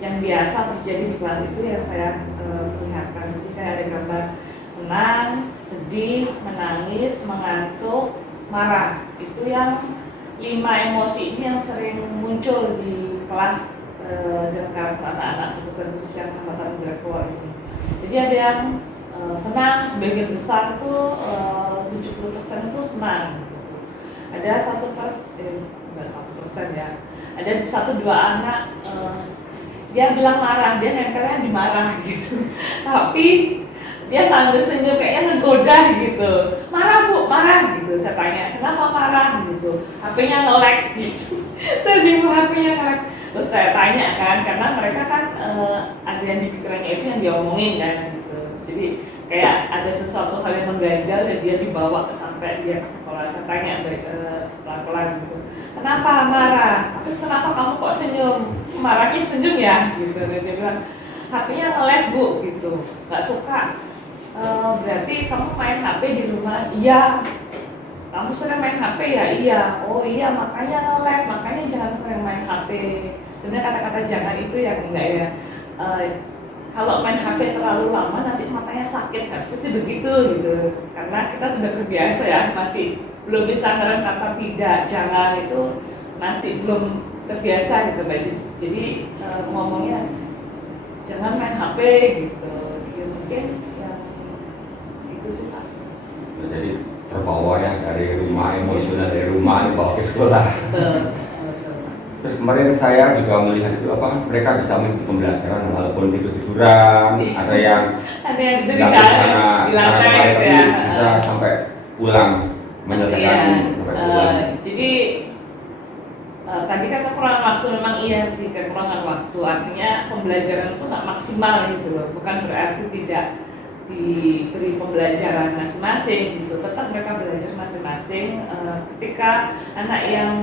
yang biasa terjadi di kelas itu yang saya perlihatkan. Jadi kayak ada gambar senang, sedih, menangis, mengantuk, marah, itu yang 5 emosi ini yang sering muncul di kelas dan karakter anak-anak kebutuhan khusus yang hambatan intelektual ini. Jadi ada yang senang, sebagian besar tuh 70% itu senang gitu. Ada 1% ya, ada 1-2 anak dia bilang marah, dia nempelnya di marah gitu. Tapi dia sambil senyum kayaknya ngegoda gitu. Marah Bu, marah gitu. Saya tanya, kenapa marah gitu? HP-nya nge-lag gitu. Saya bingung HP-nya nge-lag. Terus saya tanya kan, karena mereka kan ada yang di pikirannya itu yang diomongin kan gitu. Jadi kayak ada sesuatu hal yang mengganjal dan dia dibawa sampai dia ke sekolah. Saya tanya pelan-pelan gitu. Kenapa marah? Tapi kenapa kamu kok senyum? Marahnya senyum ya gitu. Dan dia bilang, HP-nya nge-lag Bu gitu. Nggak suka. Berarti kamu main HP di rumah? Iya. Kamu sering main HP ya? Iya. Oh iya, makanya nge-lag, makanya jangan sering main HP. Sebenarnya kata-kata jangan itu yang enggak ya. Kalau main HP terlalu lama nanti matanya sakit, harusnya sih begitu gitu. Karena kita sudah terbiasa ya, masih belum bisa ngerem kata tidak, jangan itu masih belum terbiasa gitu Mbak. Jadi ngomongnya jangan main HP gitu. Ya, mungkin yang itu sih Pak. Jadi terbawa ya dari rumah, emosional dari rumah dibawa ke sekolah. Terus kemarin saya juga melihat itu mereka bisa mengikuti pembelajaran walaupun tidur-tiduran, ada yang itu di lantai gitu ya. bisa sampai pulang menyelesaikan sampai pulang. Jadi tadi kan kekurangan waktu, memang iya sih kekurangan waktu, artinya pembelajaran itu nggak maksimal gitu loh, bukan berarti tidak diberi pembelajaran masing-masing gitu, tetap mereka belajar masing-masing. Ketika anak yang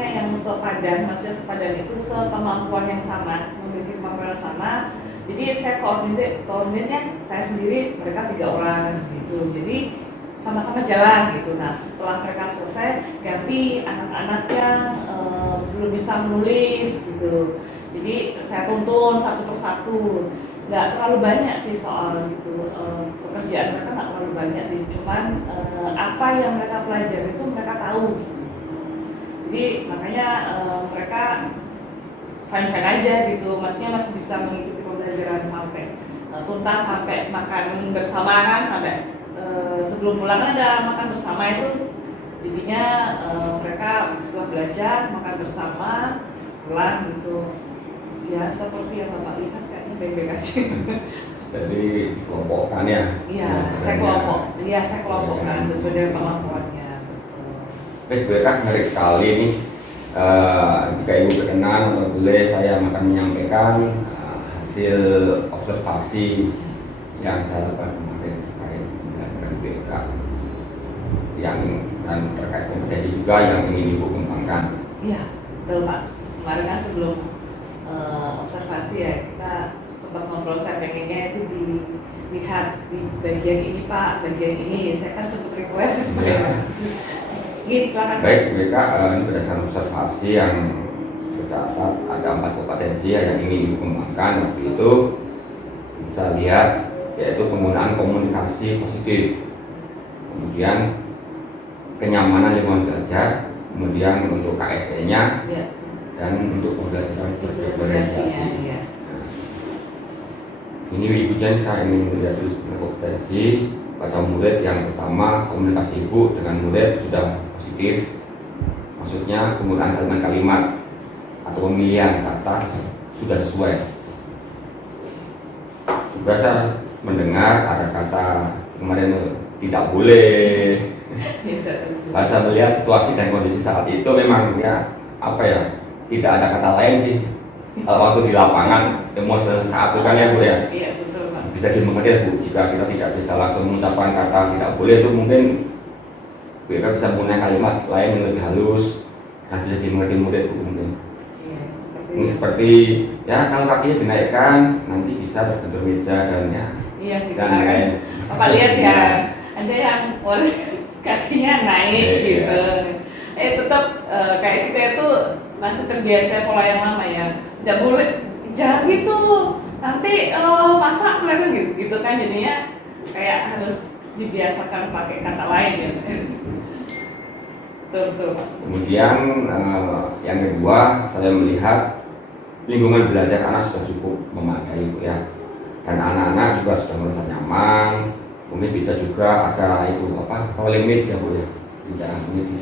yang sepadan, maksudnya sepadan itu sekemampuan yang sama, memiliki kemampuan yang sama, jadi saya koordinatnya saya sendiri, mereka 3 orang gitu, jadi sama-sama jalan gitu. Nah setelah mereka selesai ganti anak-anak yang belum bisa menulis gitu, jadi saya tuntun satu persatu. nggak terlalu banyak sih soal gitu. Pekerjaan mereka nggak terlalu banyak sih, cuman apa yang mereka pelajari itu mereka tahu gitu. Jadi makanya mereka fine aja gitu, maksudnya masih bisa mengikuti pembelajaran sampai tuntas, sampai makan bersama kan, sampai sebelum pulang kan ada makan bersama itu, jadinya mereka setelah belajar makan bersama pulang gitu. Ya seperti yang Bapak lihat kayaknya baik-baik aja. Jadi dikelompokkan ya. Iya, saya kelompokkan sesuai dengan kemampuannya. Betul. Baik, Bu Eka, menarik sekali nih. Jika Ibu berkenan atau boleh saya akan menyampaikan hasil observasi yang saya lakukan kemarin terkait pembelajaran Bu Eka yang dan terkait kompetensi juga yang ingin Ibu kembangkan. Iya, betul Pak. Kemarin kan sebelum observasi ya, kita sempat ngobrol, saya pengennya itu dilihat di bagian ini Pak, bagian ini. Saya kan sempat request. Silakan. Baik, Bu Eka, ini berdasarkan observasi yang tercatat ada 4 kompetensi yang ingin Ibu kembangkan. Waktu itu bisa lihat yaitu penggunaan komunikasi positif, kemudian kenyamanan lingkungan belajar, kemudian untuk KSE-nya, Ya. dan untuk pembelajaran Diferensiasinya, berdiferensiasi. ya. Ini Ibu Jen, saya ingin melihat dulu sebenarnya kompetensi pada murid yang pertama, komunikasi Ibu dengan murid sudah positif, maksudnya penggunaan kalimat-kalimat atau pemilihan kata sudah sesuai. Juga saya mendengar ada kata kemarin tidak boleh. Ya, saya setuju. Saya melihat situasi dan kondisi saat itu memang ya apa ya, tidak ada kata lain sih. Kalau waktu di lapangan emosi saat itu kan ya Bu ya, Iya, betul Pak. bisa dimengerti Bu, jika kita tidak bisa langsung mengucapkan kata tidak boleh itu mungkin Bu Eka bisa menggunakan kalimat lain yang lebih halus dan bisa dimengerti murid Bu mungkin. Iya, seperti Ini seperti ya kalau kakinya dinaikkan nanti bisa terbentur meja dan ya iya sih dan kemarin lain. Bapak lihat ya, ada yang kakinya naik Iya. gitu. Tetap kayak kita itu masih terbiasa pola yang lama ya. Tidak boleh, jangan gitu. Nanti masak kelihatan gitu kan, jadinya kayak harus dibiasakan pakai kata lain gitu. Betul Pak. Kemudian yang kedua saya melihat lingkungan belajar anak sudah cukup memadai Bu ya, dan anak-anak juga sudah merasa nyaman. Mungkin bisa juga ada itu apa rolling meja Bu ya,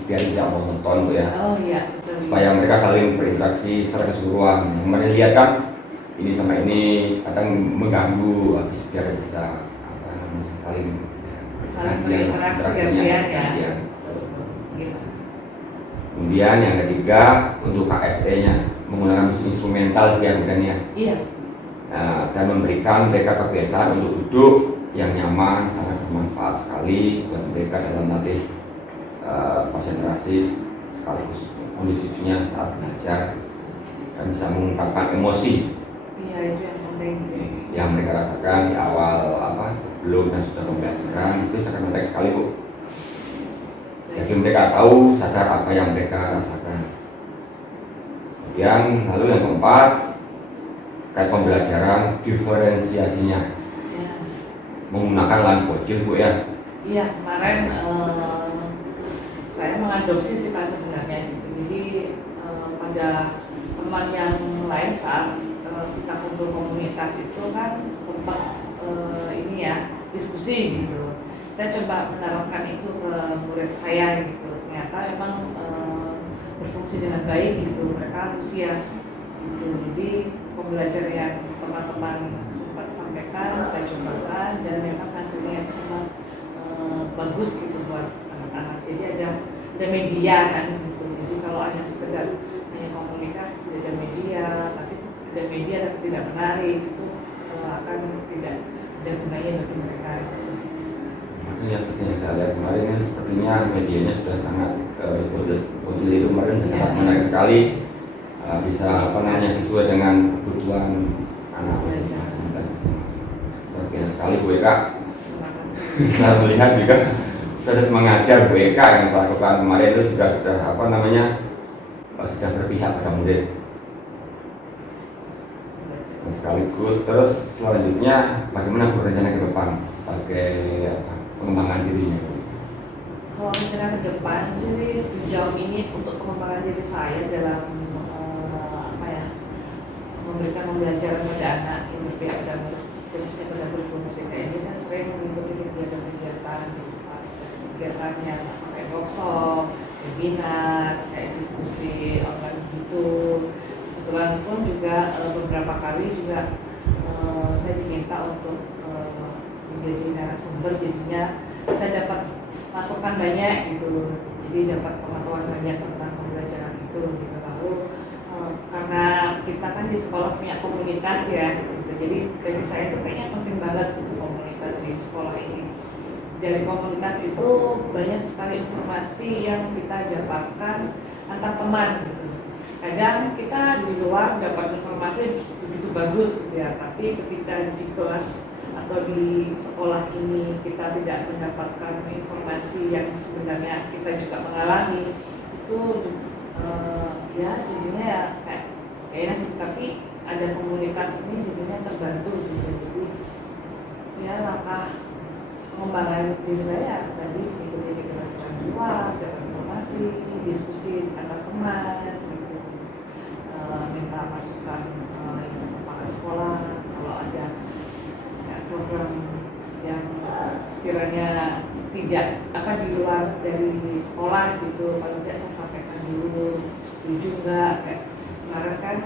biar tidak monoton Bu ya, Oh iya, betul. supaya mereka saling berinteraksi secara keseluruhan. Yang kemarin lihat kan ini sama ini kadang mengganggu, habis biar bisa apa namanya saling Saling gantian, berinteraksi, interaksinya, gantian ya. gantian. Gitu. Kemudian yang ketiga untuk KSE-nya menggunakan musik instrumental yang ya. Iya. Dan memberikan mereka kebiasaan untuk duduk yang nyaman, sangat bermanfaat sekali buat mereka dalam latih konsentrasi sekaligus kondisinya saat belajar dan bisa mengungkapkan emosi Iya, itu yang penting sih. yang mereka rasakan di awal sebelum dan sudah pembelajaran. Itu sangat menarik sekali Bu. Jadi mereka tahu, sadar apa yang mereka rasakan. Kemudian lalu yang keempat terkait pembelajaran diferensiasinya, Ya. menggunakan line bocil Bu ya. Iya, kemarin saya mengadopsi sih Pak sebenarnya gitu. Jadi pada teman yang lain saat kita kumpul komunitas itu kan sempat ini ya diskusi gitu. Saya coba menerapkan itu ke murid saya gitu. Ternyata memang berfungsi dengan baik gitu. Mereka antusias gitu. Jadi pembelajaran yang teman-teman sempat sampaikan saya cobakan dan memang hasilnya memang bagus gitu buat anak-anak. Jadi ada media kan gitu. Jadi kalau hanya sekedar komunikasi tidak ada media, tapi ada media tapi tidak menarik itu akan tidak ada gunanya bagi mereka. Ya, seperti yang saya lihat kemarin kan sepertinya medianya sudah sangat bocil itu kemarin sudah sangat menarik sekali, bisa apa namanya sesuai dengan kebutuhan anak masing-masing. Luar biasa sekali Bu Eka. Terima kasih. Saya melihat juga proses mengajar Bu Eka yang dilakukan kemarin itu juga sudah apa namanya sudah berpihak pada murid. Dan sekaligus terus selanjutnya bagaimana berencana ke depan sebagai pengembangan dirinya? Kalau rencana ke depan sih sejauh ini untuk pengembangan diri saya dalam memberikan pembelajaran pada anak yang berpihak pada murid, khususnya pada kurikulum merdeka ini, saya sering mengikuti kegiatan-kegiatan kegiatan yang kayak workshop, webinar, kayak diskusi online gitu. Kebetulan pun juga beberapa kali juga saya diminta untuk menjadi narasumber, jadinya saya dapat masukan banyak gitu, jadi dapat pengetahuan banyak tentang pembelajaran itu gitu. Lalu karena kita kan di sekolah punya komunitas ya gitu, jadi bagi saya itu kayaknya penting banget gitu komunitas di sekolah ini. Dari komunitas itu banyak sekali informasi yang kita dapatkan antar teman gitu. Kadang kita di luar dapat informasi begitu bagus gitu ya, tapi ketika di kelas atau di sekolah ini kita tidak mendapatkan informasi yang sebenarnya kita juga mengalami, itu ya jadinya ya kayaknya, tapi ada komunitas ini jadinya terbantu gitu. Jadi ya langkah pengembangan diri saya tadi mengikuti kegiatan di luar, dapat informasi, diskusi antar teman gitu. Minta masukan kepala sekolah kalau ada program yang sekiranya tidak di luar dari sekolah gitu, kalau tidak saya sampaikan dulu, setuju nggak? Kayak kemarin kan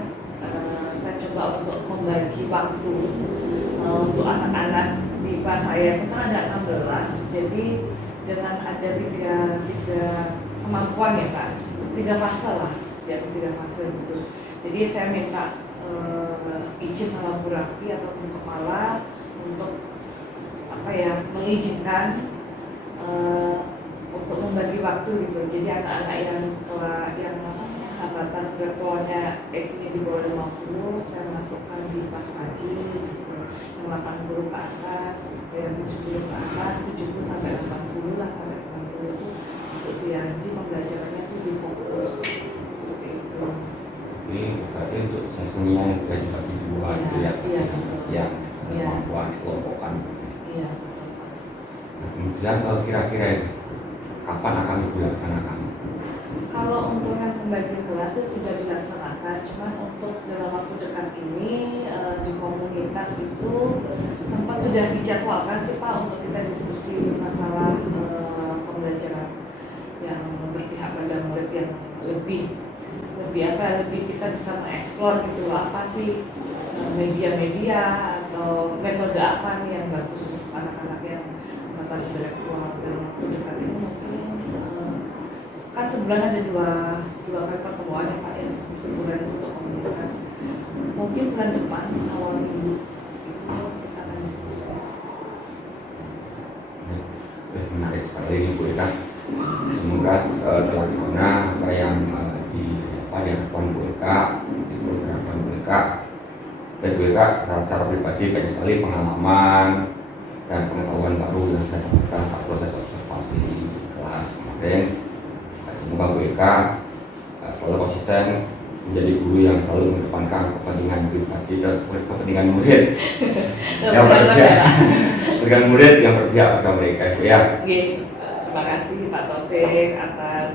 saya coba untuk membagi waktu untuk anak-anak di kelas saya, kita ada 16, jadi dengan ada tiga kemampuan ya Pak, 3 fase lah, ya 3 fase gitu. Jadi saya minta izin kolaborasi ataupun kepala untuk mengizinkan untuk membagi waktu gitu. Jadi anak-anak yang hambatan virtualnya EQ-nya di bawah 50 saya masukkan di pas pagi gitu. Yang 80 ke atas, yang 70 ke atas, 70 sampai 80 lah, sampai 90 itu masuk siang. Jadi pembelajarannya itu difokus seperti itu. Oke, berarti untuk sesinya yang sudah dibagi dua gitu ya, siang kemampuan kelompokan. Iya. Nah, kemudian kira-kira kapan akan Ibu laksanakan? Kalau untuk yang pembagian kelasnya sudah dilaksanakan, cuman untuk dalam waktu dekat ini di komunitas itu sempat sudah dijadwalkan sih Pak untuk kita diskusi masalah pembelajaran yang berpihak pada murid yang lebih kita bisa mengeksplor gitu, apa sih media-media atau metode apa nih yang bagus untuk anak-anak yang mata intelektual. Dalam waktu dekat ini mungkin kan sebulan ada dua kali pertemuan ya Pak, yang sebulan itu untuk komunitas. Mungkin bulan depan awal minggu itu kita akan diskusi. Menarik sekali ini Bu Eka. Semoga terlaksana apa yang diharapkan Bu Eka, di program Bu Eka. Dan Bu Eka secara pribadi banyak sekali pengalaman dan pengetahuan baru yang saya dapatkan saat proses observasi di kelas kemarin. Semoga Bu Eka selalu konsisten menjadi guru yang selalu mengedepankan kepentingan pribadi dan kepentingan murid yang berpihak, kepentingan murid yang berpihak pada mereka ya. Terima kasih Pak Taufik atas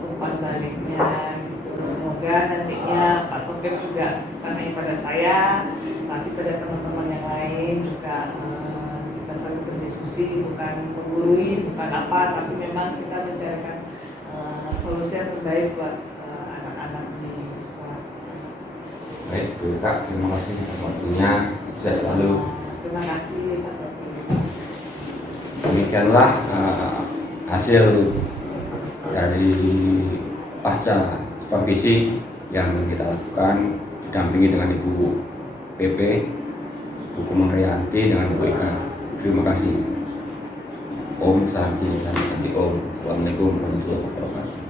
umpan baliknya gitu. Semoga nantinya Pak Taufik juga bukan hanya pada saya, tapi pada teman-teman yang lain juga kita selalu berdiskusi, bukan menggurui, bukan apa, tapi memang kita mencarikan solusi yang terbaik buat anak-anak di sekolah. Baik, Bu Eka, terima kasih atas waktunya. Sukses selalu. Terima kasih Pak Taufik. Demikianlah hasil dari pasca supervisi yang kita lakukan didampingi dengan Ibu PP, Bu Kumarianti dengan Bu Eka. Terima kasih. Om Santi Santi Om. Assalamualaikum warahmatullahi wabarakatuh.